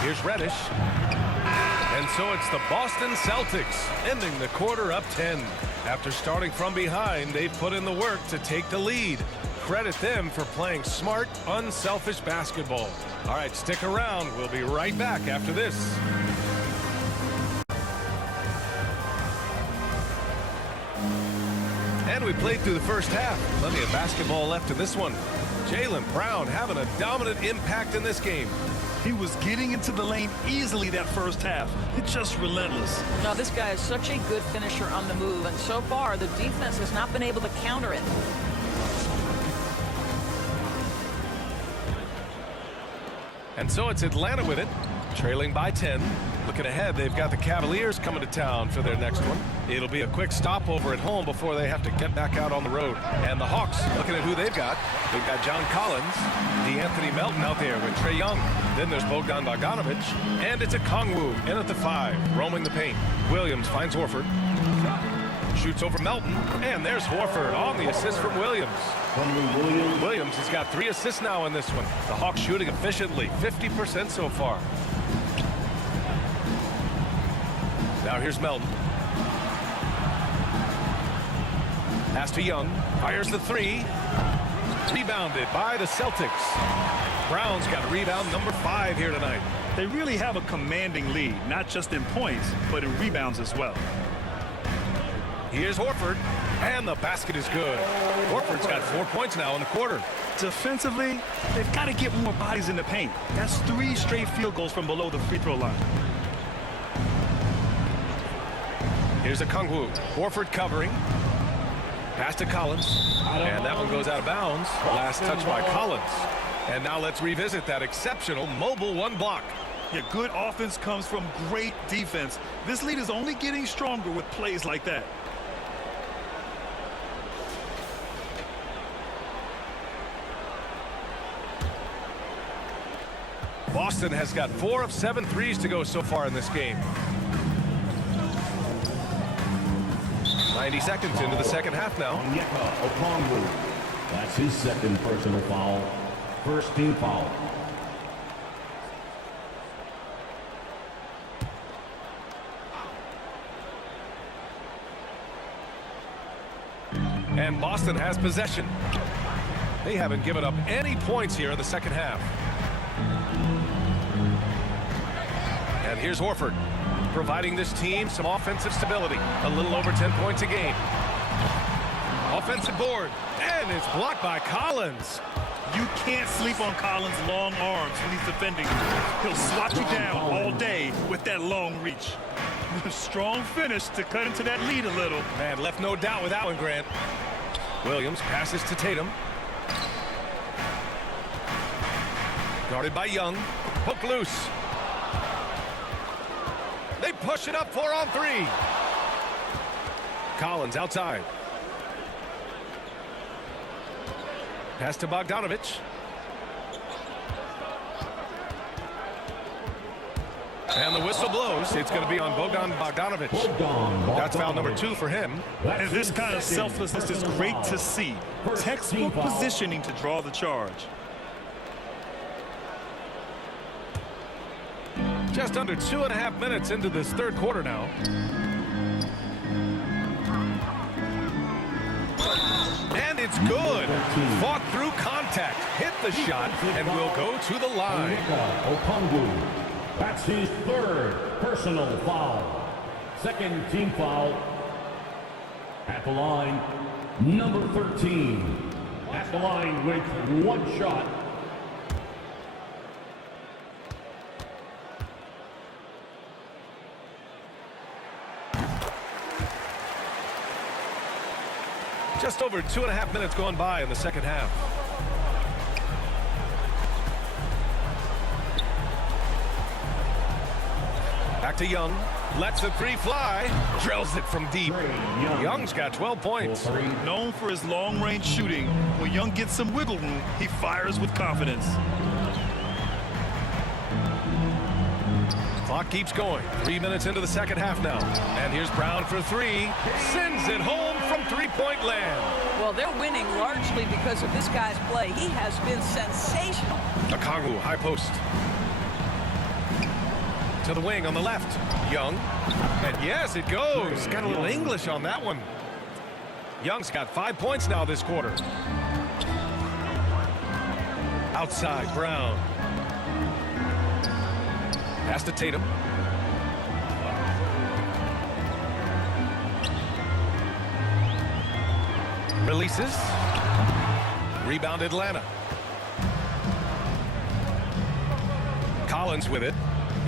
Here's Reddish. And so it's the Boston Celtics ending the quarter up 10. After starting from behind, they've put in the work to take the lead. Credit them for playing smart, unselfish basketball. All right, stick around. We'll be right back after this. And we played through the first half. Plenty of basketball left in this one. Jaylen Brown having a dominant impact in this game. He was getting into the lane easily that first half. It's just relentless. Now, this guy is such a good finisher on the move, and so far, the defense has not been able to counter it. And so it's Atlanta with it, trailing by 10. Looking ahead, they've got the Cavaliers coming to town for their next one. It'll be a quick stopover at home before they have to get back out on the road. And the Hawks, looking at who they've got. They've got John Collins, DeAnthony Melton out there with Trae Young. Then there's Bogdan Bogdanovic, and it's a Kongwu in at the 5, roaming the paint. Williams finds Horford. Shoots over Melton, and there's Horford on the assist from Williams. Williams has got 3 assists now in this one. The Hawks shooting efficiently, 50% so far. Now here's Melton. Pass to Young. Fires the 3. Rebounded by the Celtics. Brown's got rebound number 5 here tonight. They really have a commanding lead, not just in points, but in rebounds as well. Here's Horford, and the basket is good. Horford's got 4 points now in the quarter. Defensively, they've got to get more bodies in the paint. That's 3 straight field goals from below the free throw line. Here's a Kongwu. Horford covering. Pass to Collins. And that one goes out of bounds. Last touch by Collins. And now let's revisit that exceptional mobile 1 block. Yeah, good offense comes from great defense. This lead is only getting stronger with plays like that. Boston has got 4 of 7 threes to go so far in this game. 90 seconds into the second half now. That's his second personal foul. First team foul. And Boston has possession. They haven't given up any points here in the second half. And here's Horford, providing this team some offensive stability. A little over 10 points a game. Offensive board, and it's blocked by Collins. You can't sleep on Collins' long arms when he's defending you. He'll swat you down all day with that long reach. Strong finish to cut into that lead a little. Man, left no doubt with that one, Grant. Williams passes to Tatum. Guarded by Young. Hook loose. They push it up 4 on 3. Collins outside. Pass to Bogdanovic. And the whistle blows. It's going to be on Bogdan Bogdanovic. That's foul number 2 for him. And this kind of selflessness is great to see. Textbook positioning to draw the charge. Just under 2.5 minutes into this third quarter now. And it's good. Fought through contact, hit the shot, and will go to the line. That's his third personal foul. Second team foul at the line, number 13. At the line with one shot. Just over 2.5 minutes gone by in the second half. Back to Young. Lets the three fly. Drills it from deep. Young's got 12 points. Known for his long-range shooting, when Young gets some wiggle room, he fires with confidence. Clock keeps going. 3 minutes into the second half now. And here's Brown for three. Sends it home from three-point land. Well, they're winning largely because of this guy's play. He has been sensational. Okongwu, high post. To the wing on the left. Young. And yes, it goes. Got a little English on that one. Young's got 5 points now this quarter. Outside, Brown. Pass to Tatum. Releases. Rebound Atlanta. Collins with it.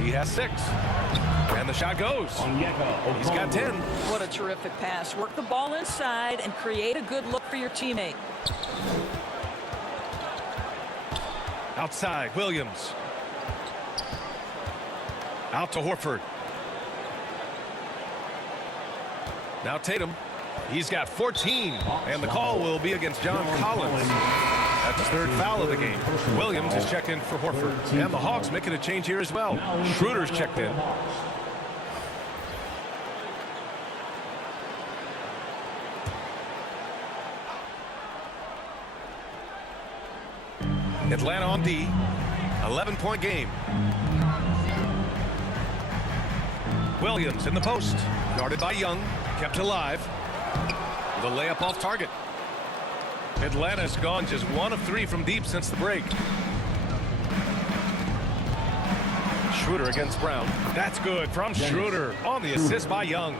He has 6. And the shot goes. He's got 10. What a terrific pass. Work the ball inside and create a good look for your teammate. Outside, Williams. Out to Horford. Now Tatum. He's got 14. And the call will be against John Collins. That's his third foul of the game. Williams is checked in for Horford. And the Hawks making a change here as well. Schroeder's checked in. Atlanta on D. 11-point game. Williams in the post. Guarded by Young. Kept alive. The layup off target. Atlanta's gone just 1 of 3 from deep since the break. Schroeder against Brown. That's good from Schroeder on the assist by Young.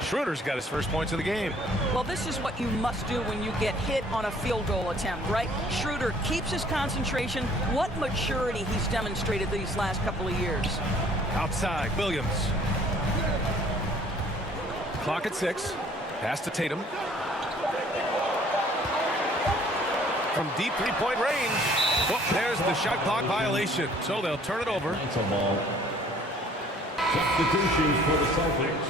Schroeder's got his first points of the game. Well, this is what you must do when you get hit on a field goal attempt, right? Schroeder keeps his concentration. What maturity he's demonstrated these last couple of years. Outside, Williams. Clock at 6. Pass to Tatum. From deep three-point range. Oh, there's the shot clock violation. So they'll turn it over. Substitutions for the Celtics.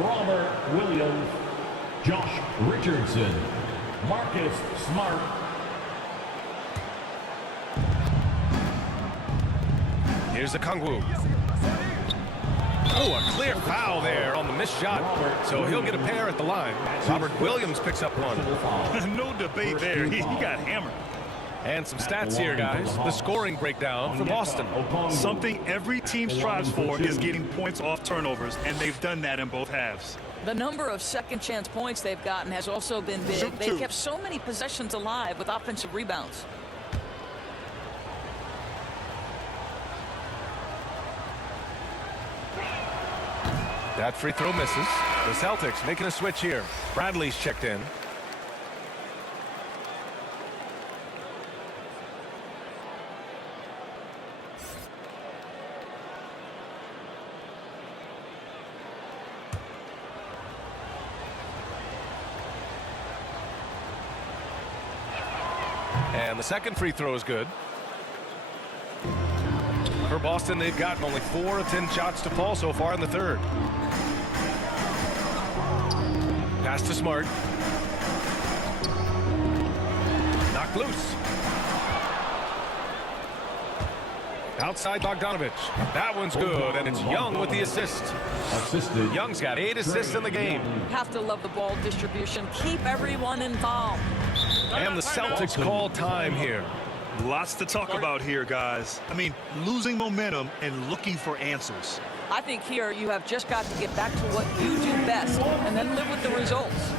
Robert Williams, Josh Richardson, Marcus Smart. Here's Okongwu. Oh, a clear foul there on the missed shot. So he'll get a pair at the line. Robert Williams picks up one. No debate there. He got hammered. And some stats here, guys. The scoring breakdown for Boston. Something every team strives for is getting points off turnovers, and they've done that in both halves. The number of second chance points they've gotten has also been big. They've kept so many possessions alive with offensive rebounds. That free throw misses. The Celtics making a switch here. Bradley's checked in. And the second free throw is good. For Boston, they've gotten only 4 of 10 shots to fall so far in the third. Pass to Smart. Knocked loose. Outside Bogdanovich. That one's good, and it's Young with the assist. Young's got 8 assists in the game. Have to love the ball distribution. Keep everyone involved. And the Celtics call time here. Lots to talk about here, guys. I mean, losing momentum and looking for answers. I think here you have just got to get back to what you do best and then live with the results.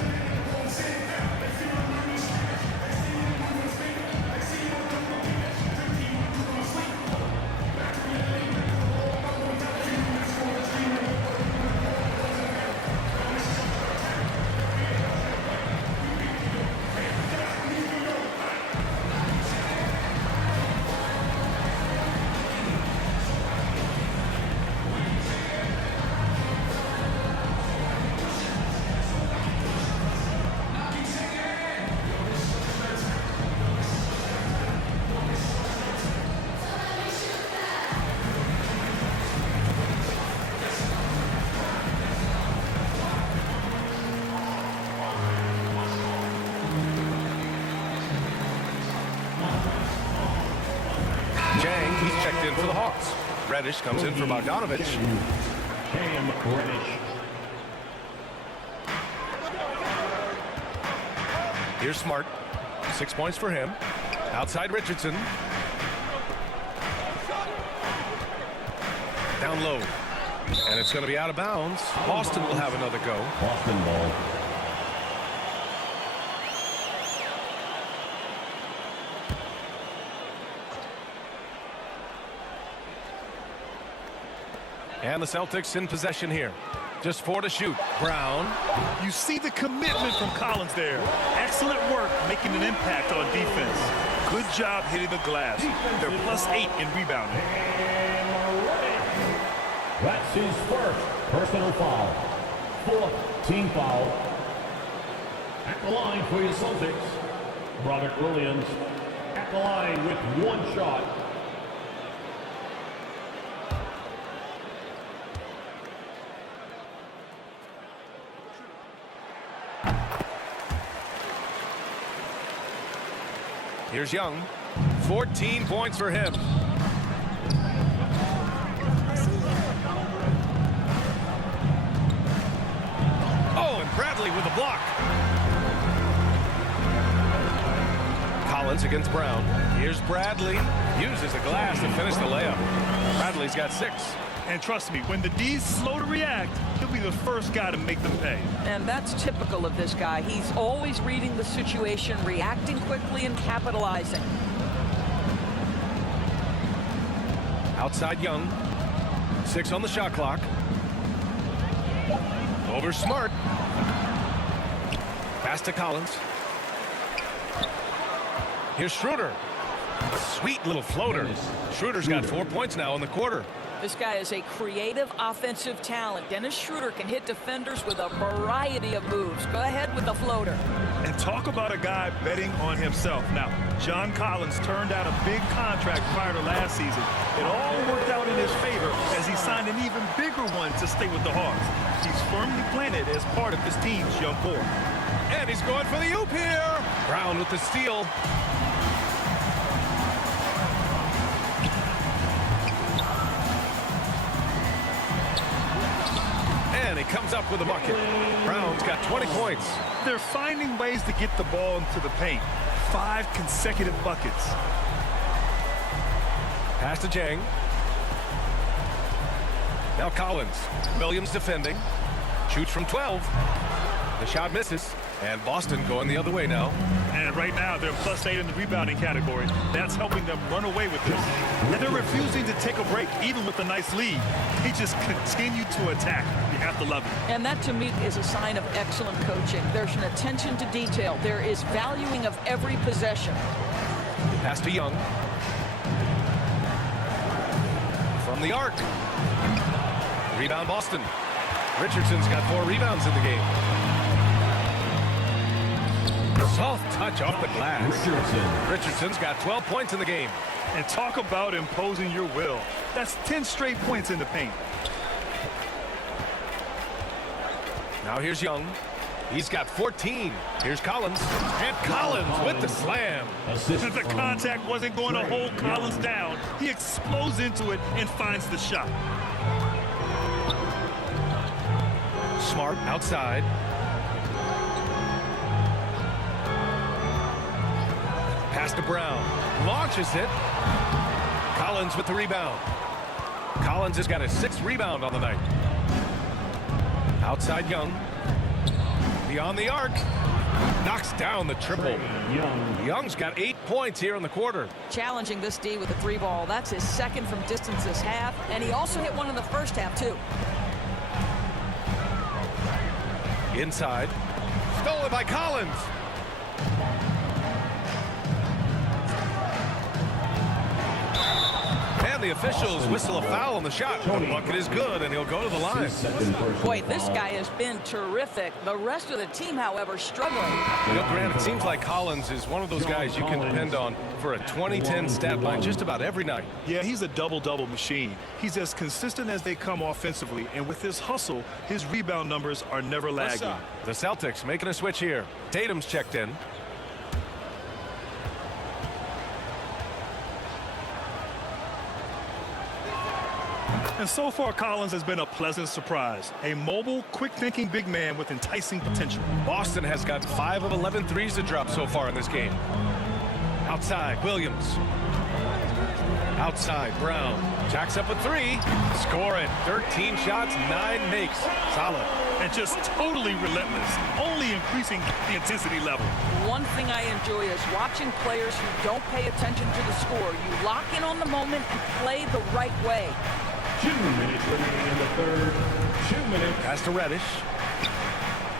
He's checked in for the Hawks. Reddish comes in for Bogdanovich. Cam Reddish. Here's Smart. 6 points for him. Outside Richardson. Down low. And it's going to be out of bounds. Boston will have another go. Boston ball. And the Celtics in possession here. Just 4 to shoot. Brown. You see the commitment from Collins there. Excellent work making an impact on defense. Good job hitting the glass. They're +8 in rebounding. That's his first personal foul. 4th team foul. At the line for your Celtics, Robert Williams. At the line with 1 shot. Here's Young. 14 points for him. Oh, and Bradley with a block. Collins against Brown. Here's Bradley. Uses the glass to finish the layup. Bradley's got 6. And trust me, when the D's slow to react, he'll be the first guy to make them pay. And that's typical of this guy. He's always reading the situation, reacting quickly and capitalizing. Outside Young. 6 on the shot clock. Over Smart. Pass to Collins. Here's Schroeder. Sweet little floater. Schroeder's got 4 points now in the quarter. This guy is a creative offensive talent. Dennis Schroeder can hit defenders with a variety of moves. Go ahead with the floater. And talk about a guy betting on himself. Now, John Collins turned out a big contract prior to last season. It all worked out in his favor as he signed an even bigger one to stay with the Hawks. He's firmly planted as part of this team's young core. And he's going for the oop here. Brown with the steal. And he comes up with a bucket. Brown's got 20 points. They're finding ways to get the ball into the paint. 5 consecutive buckets. Pass to Jang. Now Collins. Williams defending. Shoots from 12. The shot misses. And Boston going the other way now. And right now, they're +8 in the rebounding category. That's helping them run away with this. And they're refusing to take a break, even with a nice lead. They just continue to attack. You have to love it. And that, to me, is a sign of excellent coaching. There's an attention to detail. There is valuing of every possession. Pass to Young. From the arc. Rebound Boston. Richardson's got 4 rebounds in the game. Soft touch off the glass. Richardson's got 12 points in the game. And talk about imposing your will. That's 10 straight points in the paint. Now here's Young. He's got 14. Here's Collins. And Collins with the slam. The contact wasn't going to hold Collins down. He explodes into it and finds the shot. Smart outside. Pass to Brown. Launches it. Collins with the rebound. Collins has got his 6th rebound on the night. Outside Young. Beyond the arc. Knocks down the triple. Young's got 8 points here in the quarter. Challenging this D with a 3-ball. That's his 2nd from distance this half, and he also hit one in the first half, too. Inside. Stolen by Collins. And the officials whistle a foul on the shot. The bucket is good, and he'll go to the line. Boy, this guy has been terrific. The rest of the team, however, struggling. You know, Grant, it seems like Collins is one of those guys you can depend on for a 20-10 stat line just about every night. Yeah, he's a double-double machine. He's as consistent as they come offensively, and with his hustle, his rebound numbers are never lagging. The Celtics making a switch here. Tatum's checked in. And so far, Collins has been a pleasant surprise. A mobile, quick-thinking big man with enticing potential. Boston has got 5 of 11 threes to drop so far in this game. Outside, Williams. Outside, Brown. Jacks up a 3. Score it. 13 shots, 9 makes. Solid. And just totally relentless, only increasing the intensity level. One thing I enjoy is watching players who don't pay attention to the score. You lock in on the moment and play the right way. 2 minutes remaining in the third. 2 minutes. Pass to Reddish.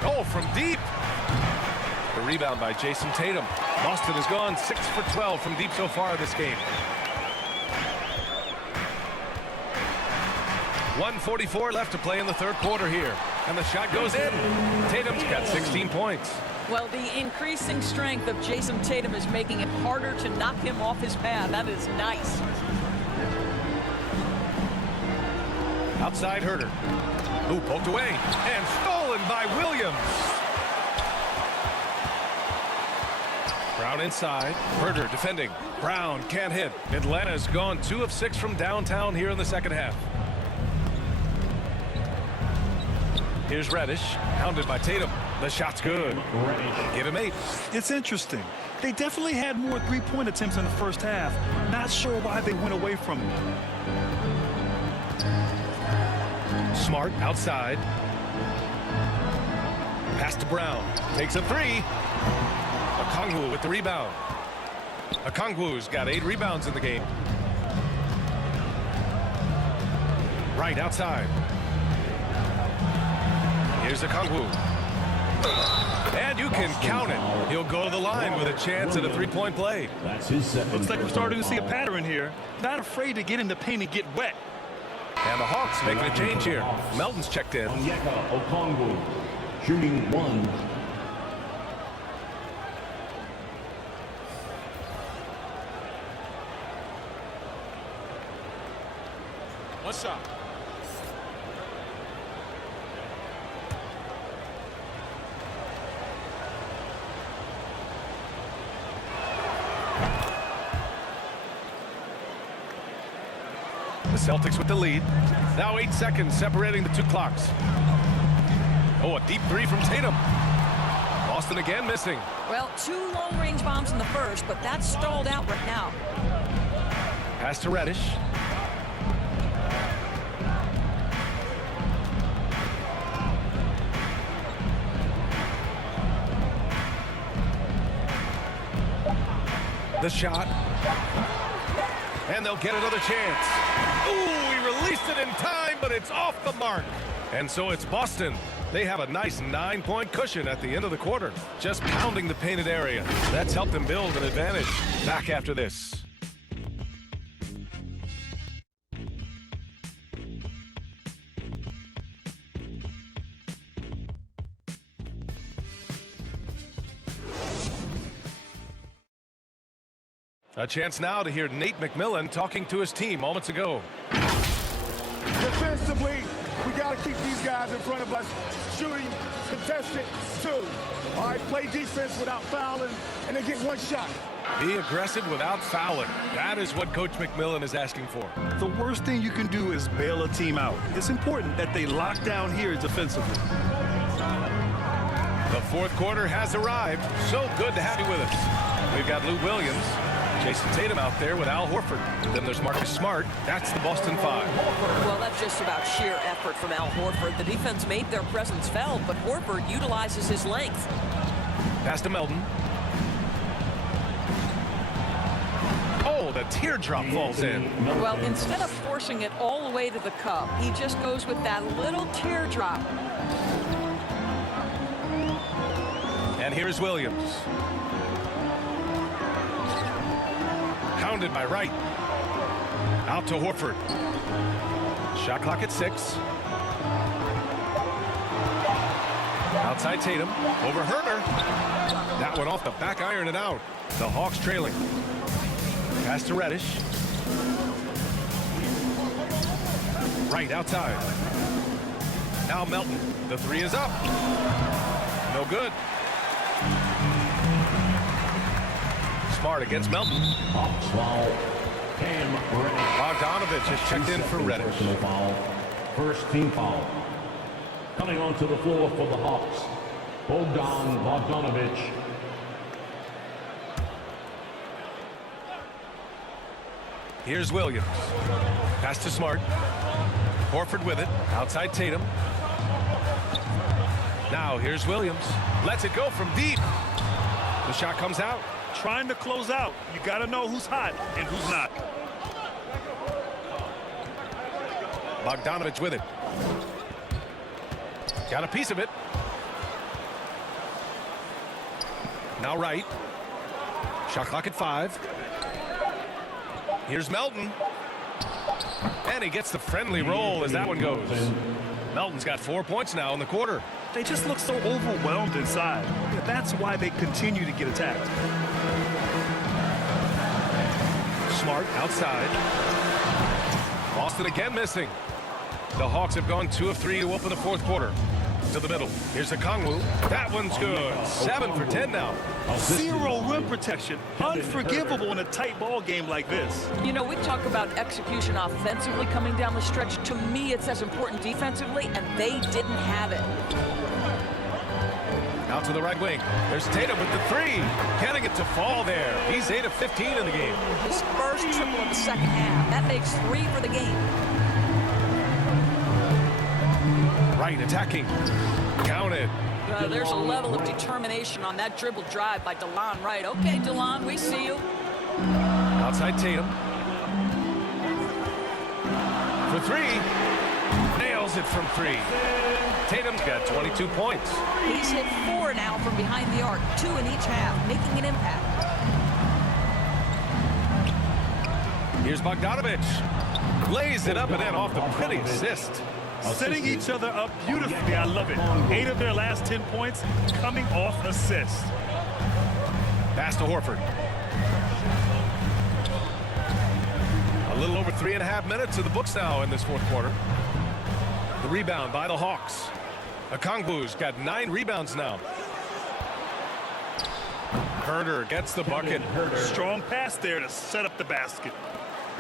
Oh, from deep. The rebound by Jason Tatum. Boston has gone 6 for 12 from deep so far in this game. 1:44 left to play in the third quarter here. And the shot goes in. Tatum's got 16 points. Well, the increasing strength of Jason Tatum is making it harder to knock him off his path. That is nice. Outside Herter. Who poked away and stolen by Williams. Brown inside. Herter defending. Brown can't hit. Atlanta's gone 2 of 6 from downtown here in the second half. Here's Reddish, hounded by Tatum. The shot's good. Give him 8. It's interesting. They definitely had more three-point attempts in the first half. Not sure why they went away from it. Smart outside. Pass to Brown. Takes a 3. Okongwu with the rebound. Okongwu's got 8 rebounds in the game. Right outside. Here's Okongwu. And you can count it. He'll go to the line with a chance at a 3-point play. That's his second. Looks like we're starting to see a pattern here. Not afraid to get in the paint and get wet. And the Hawks making a change here. Melton's checked in. Onyeka Okongwu shooting 1. One shot. The Celtics with the lead. Now 8 seconds separating the 2 clocks. Oh, a deep 3 from Tatum. Boston again missing. Well, 2 long-range bombs in the first, but that's stalled out right now. Pass to Reddish. The shot. And they'll get another chance. Ooh, he released it in time, but it's off the mark. And so it's Boston. They have a nice 9-point cushion at the end of the quarter, just pounding the painted area. That's helped them build an advantage. Back after this. A chance now to hear Nate McMillan talking to his team moments ago. Defensively, we got to keep these guys in front of us. Shooting, contested, 2. All right, play defense without fouling, and then get 1 shot. Be aggressive without fouling. That is what Coach McMillan is asking for. The worst thing you can do is bail a team out. It's important that they lock down here defensively. The fourth quarter has arrived. So good to have you with us. We've got Lou Williams, Jason Tatum out there with Al Horford. Then there's Marcus Smart. That's the Boston Five. Well, that's just about sheer effort from Al Horford. The defense made their presence felt, but Horford utilizes his length. Pass to Melton. Oh, the teardrop falls in. Well, instead of forcing it all the way to the cup, he just goes with that little teardrop. And here's Williams. Hounded by Wright. Out to Horford. Shot clock at 6. Outside Tatum. Over Herter. That one off the back iron and out. The Hawks trailing. Pass to Reddish. Right outside. Now Melton. The three is up. No good. Smart against Melton. Hawks foul. Cam Reddish. Bogdanovich has checked in for Reddish. Personal foul. First team foul. Coming onto the floor for the Hawks, Bogdanovich. Here's Williams. Pass to Smart. Horford with it. Outside Tatum. Now here's Williams. Lets it go from deep. The shot comes out. Trying to close out. You got to know who's hot and who's not. Bogdanovich with it. Got a piece of it. Now Wright. Shot clock at 5. Here's Melton. And he gets the friendly roll as that one goes. Melton's got 4 points now in the quarter. They just look so overwhelmed inside. Yeah, that's why they continue to get attacked. Smart outside. Boston again missing. The Hawks have gone 2 of 3 to open the fourth quarter. To the middle. Here's a Kongwu. That one's good. 7 for 10 now. Zero rim protection. Unforgivable in a tight ball game like this. You know, we talk about execution offensively coming down the stretch. To me, it's as important defensively, and they didn't have it. Out to the right wing. There's Tatum with the 3. Getting it to fall there. He's 8 of 15 in the game. His first triple of the second half. That makes 3 for the game. Right attacking. Counted. There's a level of determination on that dribble drive by DeLon Wright. Okay, DeLon, we see you. Outside Tatum. For 3. Nails it from 3. Tatum's got 22 points. He's hit 4 now from behind the arc. 2 in each half, making an impact. Here's Bogdanovich. Lays it up and then off the pretty assist. Setting each other up beautifully. I love it. 8 of their last 10 points coming off assists. Pass to Horford. A little over 3.5 minutes of the books now in this fourth quarter. The rebound by the Hawks. Okongwu's got 9 rebounds now. Herter gets the bucket. Strong pass there to set up the basket.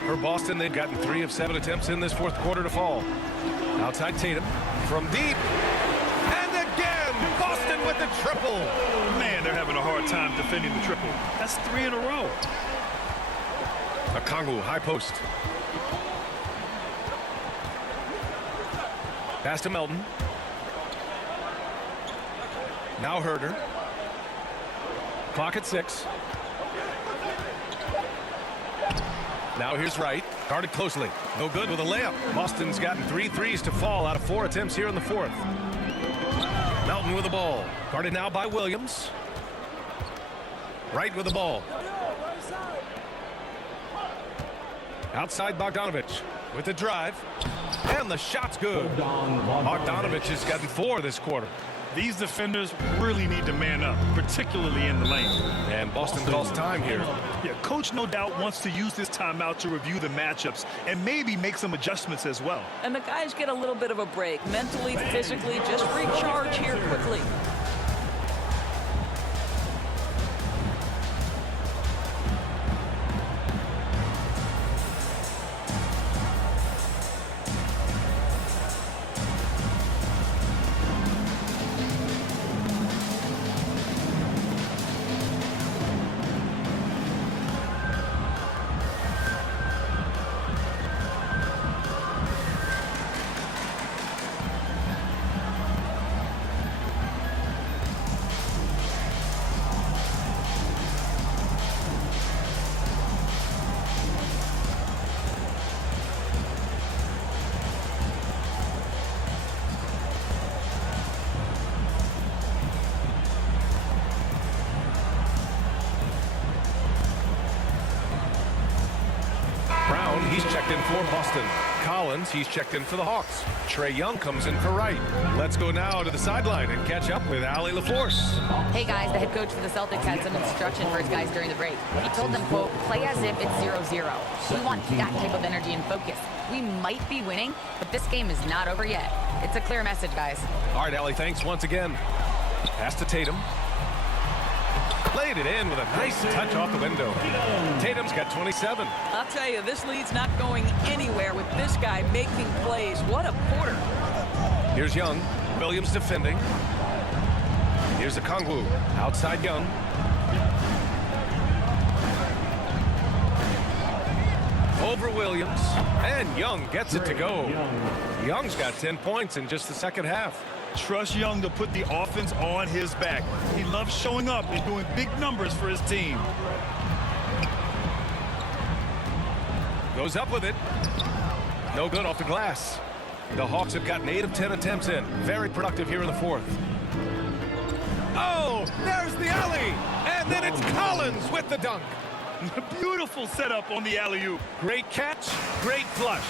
For Boston, they've gotten 3 of 7 attempts in this fourth quarter to fall. Outside Tatum from deep. And again, Boston with the triple. Man, they're having a hard time defending the triple. That's 3 in a row. Okongwu, high post. Pass to Melton. Now Herter. Clock at 6. Now here's Wright. Guarded closely. No good with a layup. Boston's gotten 3 threes to fall out of 4 attempts here in the fourth. Melton with the ball. Guarded now by Williams. Wright with the ball. Outside Bogdanovich with the drive. And the shot's good. Bogdanovich has gotten 4 this quarter. These defenders really need to man up, particularly in the lane. And Boston calls time here. Yeah, coach no doubt wants to use this timeout to review the matchups and maybe make some adjustments as well. And the guys get a little bit of a break. Mentally, physically, just recharge here quickly. checked in for Boston. Collins, he's checked in for the Hawks. Trae Young comes in for Wright. Let's go now to the sideline and catch up with Allie LaForce. Hey guys, the head coach for the Celtics had some instruction for his guys during the break. He told them, quote, play as if it's 0-0. We want that type of energy and focus. We might be winning, but this game is not over yet. It's a clear message, guys. All right, Allie, thanks once again. Pass to Tatum. Played it in with a nice touch off the window. Tatum's got 27. I'll tell you, this lead's not going anywhere with this guy making plays. What a quarter. Here's Young. Williams defending. Here's the Kongwu. Outside Young. Over Williams. And Young gets it to go. Young's got 10 points in just the second half. Trust Young to put the offense on his back. He loves showing up and doing big numbers for his team. Goes up with it. No good off the glass. The Hawks have gotten 8 of 10 attempts in. Very productive here in the fourth. Oh, there's the alley. And then it's Collins with the dunk. Beautiful setup on the alley-oop. Great catch, great flush.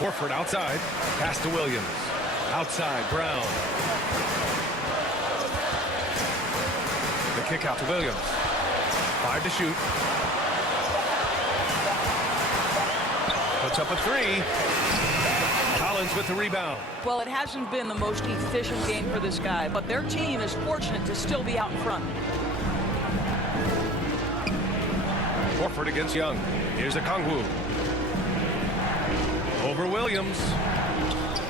Horford outside. Pass to Williams. Outside, Brown. The kick out to Williams. 5 to shoot. Puts up a 3. Collins with the rebound. Well, it hasn't been the most efficient game for this guy, but their team is fortunate to still be out in front. Horford against Young. Here's a Kongwu. Over Williams.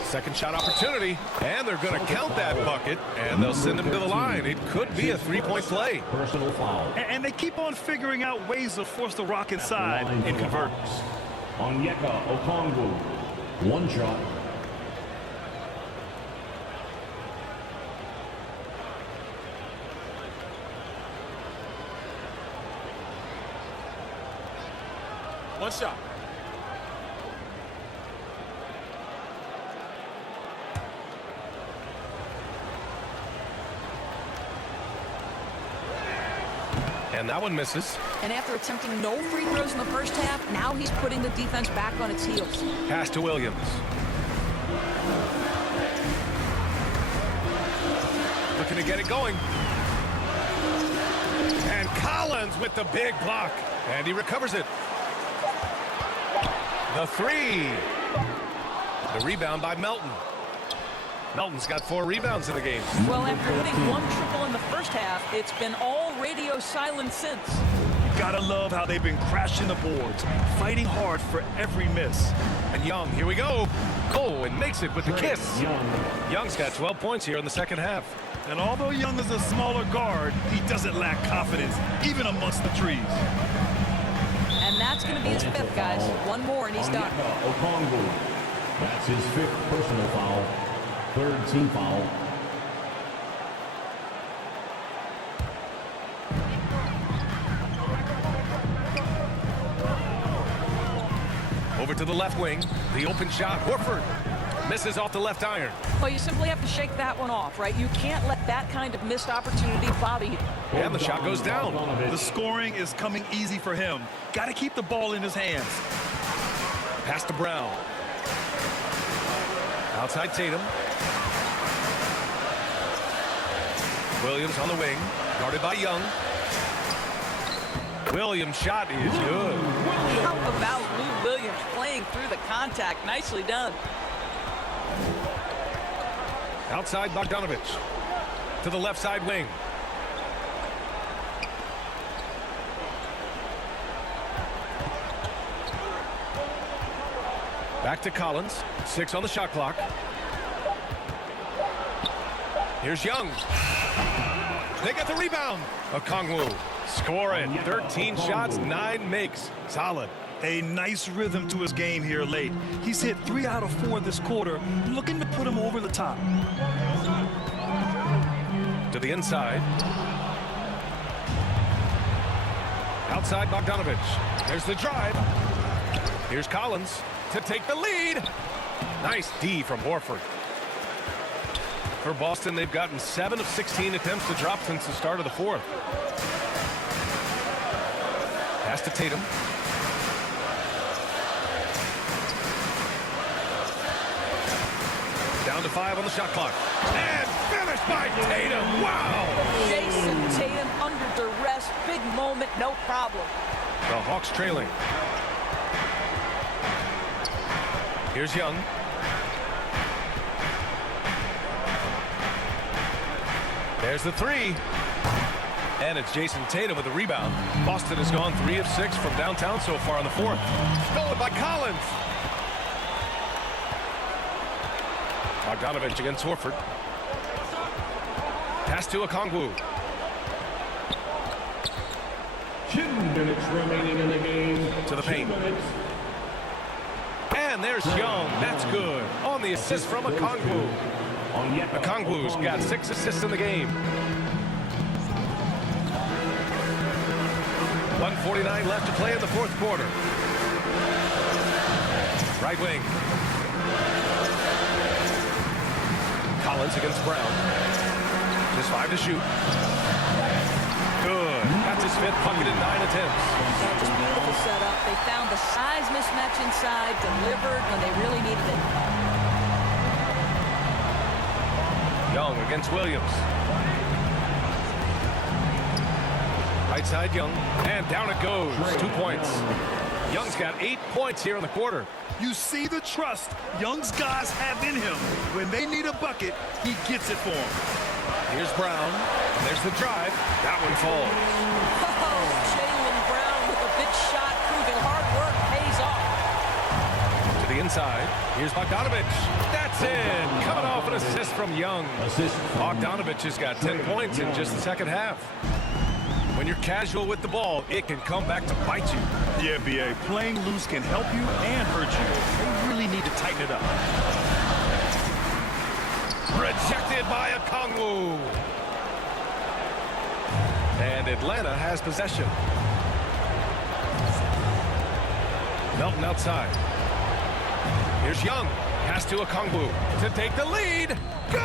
Second shot opportunity, and they're going to count that bucket, and they'll send him to the line. It could be a three-point play. Personal foul. And they keep on figuring out ways to force the Rock inside and convert. Onyeka Okongwu. One shot. One shot. And that one misses. And after attempting no free throws in the first half, now he's putting the defense back on its heels. Pass to Williams. Looking to get it going. And Collins with the big block. And he recovers it. The 3. The rebound by Melton. Melton's got 4 rebounds in the game. Well, after hitting 1 triple in the first half, it's been all radio silence since. Gotta love how they've been crashing the boards, fighting hard for every miss. And Young, here we go. Oh, and makes it with the kiss. Young's got 12 points here in the second half. And although Young is a smaller guard, he doesn't lack confidence, even amongst the trees. And that's going to be his 5th, guys. 1 more and he's done. Okongwu. That's his 5th personal foul. 3rd team foul. Over to the left wing. The open shot. Horford misses off the left iron. Well, you simply have to shake that one off, right? You can't let that kind of missed opportunity bother you. And the shot goes down. The scoring is coming easy for him. Got to keep the ball in his hands. Pass to Brown. Outside Tatum. Williams on the wing. Guarded by Young. Williams' shot is good. How about Lou Williams playing through the contact? Nicely done. Outside Bogdanovich. To the left side wing. Back to Collins. 6 on the shot clock. Here's Young. They get the rebound. Okongwu scoring. 13 shots, 9 makes. Solid. A nice rhythm to his game here late. He's hit 3 out of 4 this quarter, looking to put him over the top. To the inside. Outside Bogdanovich. There's the drive. Here's Collins to take the lead. Nice D from Horford. For Boston, they've gotten 7 of 16 attempts to drop since the start of the fourth. Pass to Tatum. Down to 5 on the shot clock. And finished by Tatum. Wow! Jason Tatum under duress. Big moment, no problem. The Hawks trailing. Here's Young. There's the three. And it's Jason Tatum with the rebound. Boston has gone 3 of 6 from downtown so far in the fourth. Stolen by Collins. Bogdanovich against Horford. Pass to Okongwu. 2 minutes remaining in the game. To the paint. And there's Young. That's good. On the assist from Okongwu. Okongwu's got 6 assists in the game. 1:49 left to play in the fourth quarter. Right wing. Collins against Brown. Just 5 to shoot. Good. That's his 5th bucket in 9 attempts. That was a beautiful setup. They found the size mismatch inside, delivered when they really needed it. Young against Williams. Right side Young. And down it goes. 2 points. Young's got 8 points here in the quarter. You see the trust Young's guys have in him. When they need a bucket, he gets it for them. Here's Brown. There's the drive. That one falls. Oh, Jaylen Brown with a big shot, proving hard work pays off. To the inside. Here's Bogdanovich. That's in. Coming off an assist from Young. Bogdanovich has got 10 points in just the second half. When you're casual with the ball, it can come back to bite you. Yeah, B.A. Playing loose can help you and hurt you. They really need to tighten it up. Rejected by Okongwu. And Atlanta has possession. Melton outside. Here's Young. Pass to Okongwu to take the lead. Good!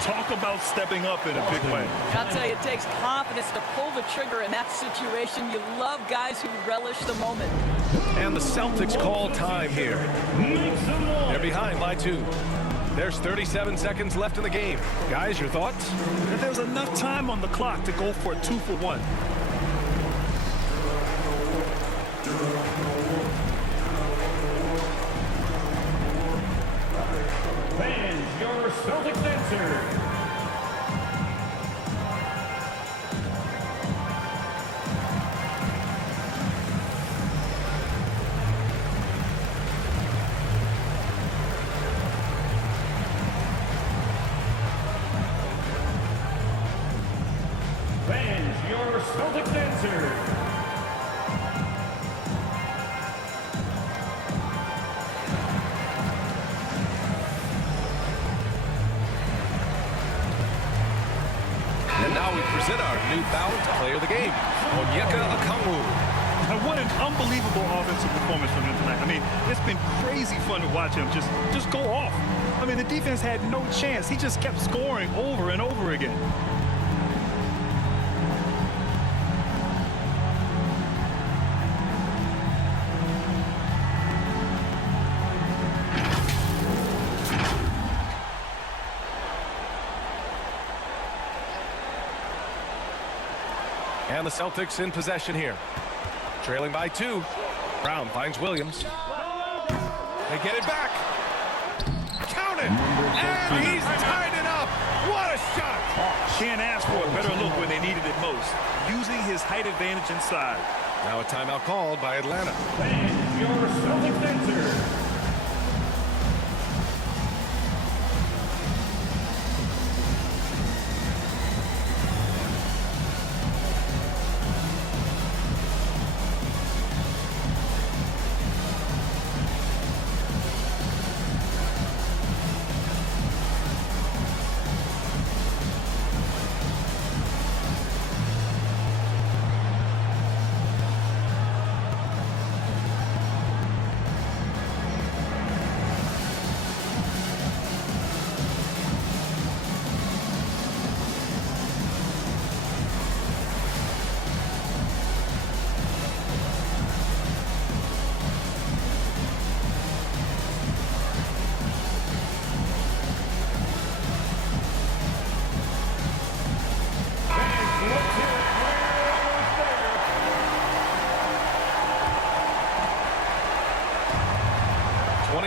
Talk about stepping up in a big way. I'll tell you, it takes confidence to pull the trigger in that situation. You love guys who relish the moment. And the Celtics call time here. They're behind by 2. There's 37 seconds left in the game. Guys, your thoughts? There's enough time on the clock to go for a 2-for-1. Fans, your Celtics answer. Fans, your Celtics answer. And now we present our new balanced player of the game, Onyeka Okongwu. What an unbelievable offensive performance from him tonight. I mean, it's been crazy fun to watch him just go off. I mean, the defense had no chance. He just kept scoring over and over again. And the Celtics in possession here. Trailing by 2. Brown finds Williams. They get it back. Count it. And he's tied it up. What a shot. Can't ask for a better look when they needed it most. Using his height advantage inside. Now a timeout called by Atlanta. Fans, your Celtics answer.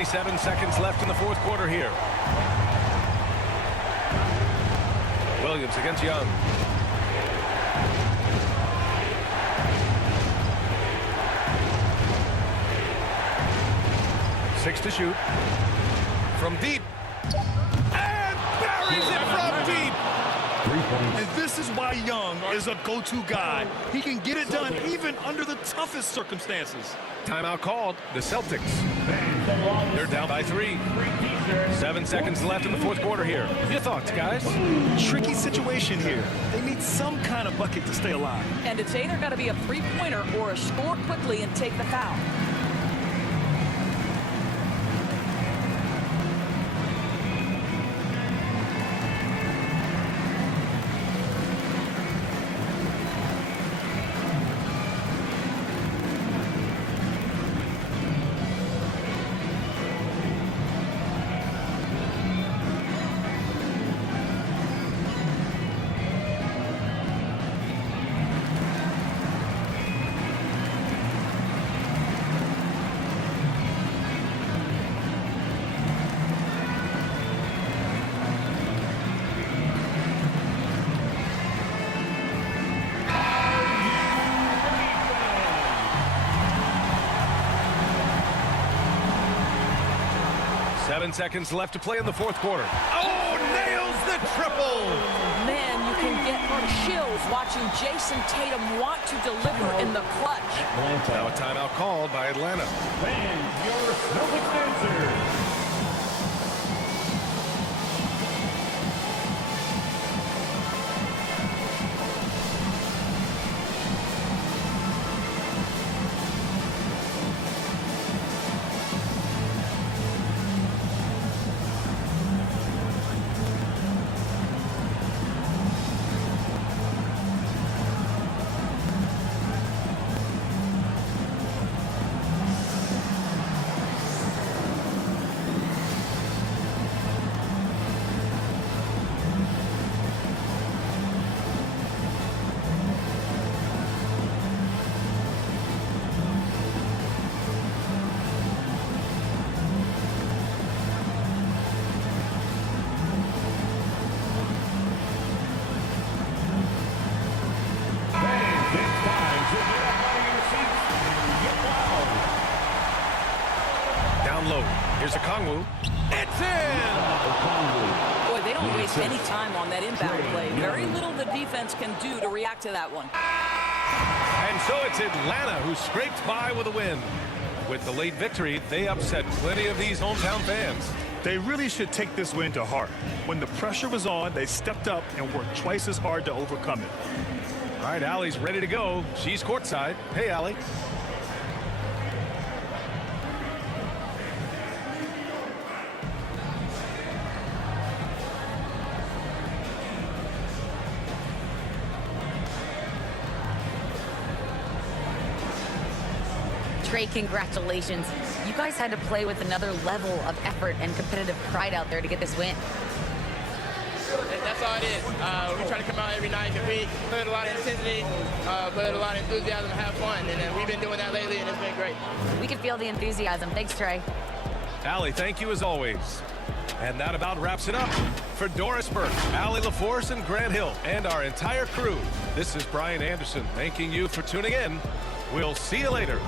37 seconds left in the fourth quarter here. Williams against Young. Six to shoot. From deep. And buries it from deep. 3 points. And this is why Young is a go-to guy. He can get it done even under the toughest circumstances. Timeout called. The Celtics. They're down by 3. 7 seconds left in the fourth quarter here. Your thoughts, guys? Tricky situation here. They need some kind of bucket to stay alive. And it's either got to be a three-pointer or a score quickly and take the foul. Seconds left to play in the fourth quarter. Oh, nails the triple! Man, you can get chills watching Jason Tatum want to deliver in the clutch. Now a timeout called by Atlanta. Fans, your Celtics answer. Here's a Kongwu. It's in! Boy, they don't waste any time on that inbound play. Very little the defense can do to react to that one. And so it's Atlanta who scraped by with a win. With the late victory, they upset plenty of these hometown fans. They really should take this win to heart. When the pressure was on, they stepped up and worked twice as hard to overcome it. All right, Allie's ready to go. She's courtside. Hey, Allie. Trey, congratulations. You guys had to play with another level of effort and competitive pride out there to get this win. That's all it is. We try to come out every night, compete, put a lot of intensity, put a lot of enthusiasm, have fun. And we've been doing that lately, and it's been great. We can feel the enthusiasm. Thanks, Trey. Allie, thank you as always. And that about wraps it up. For Doris Burke, Allie LaForce, and Grant Hill, and our entire crew, this is Brian Anderson thanking you for tuning in. We'll see you later.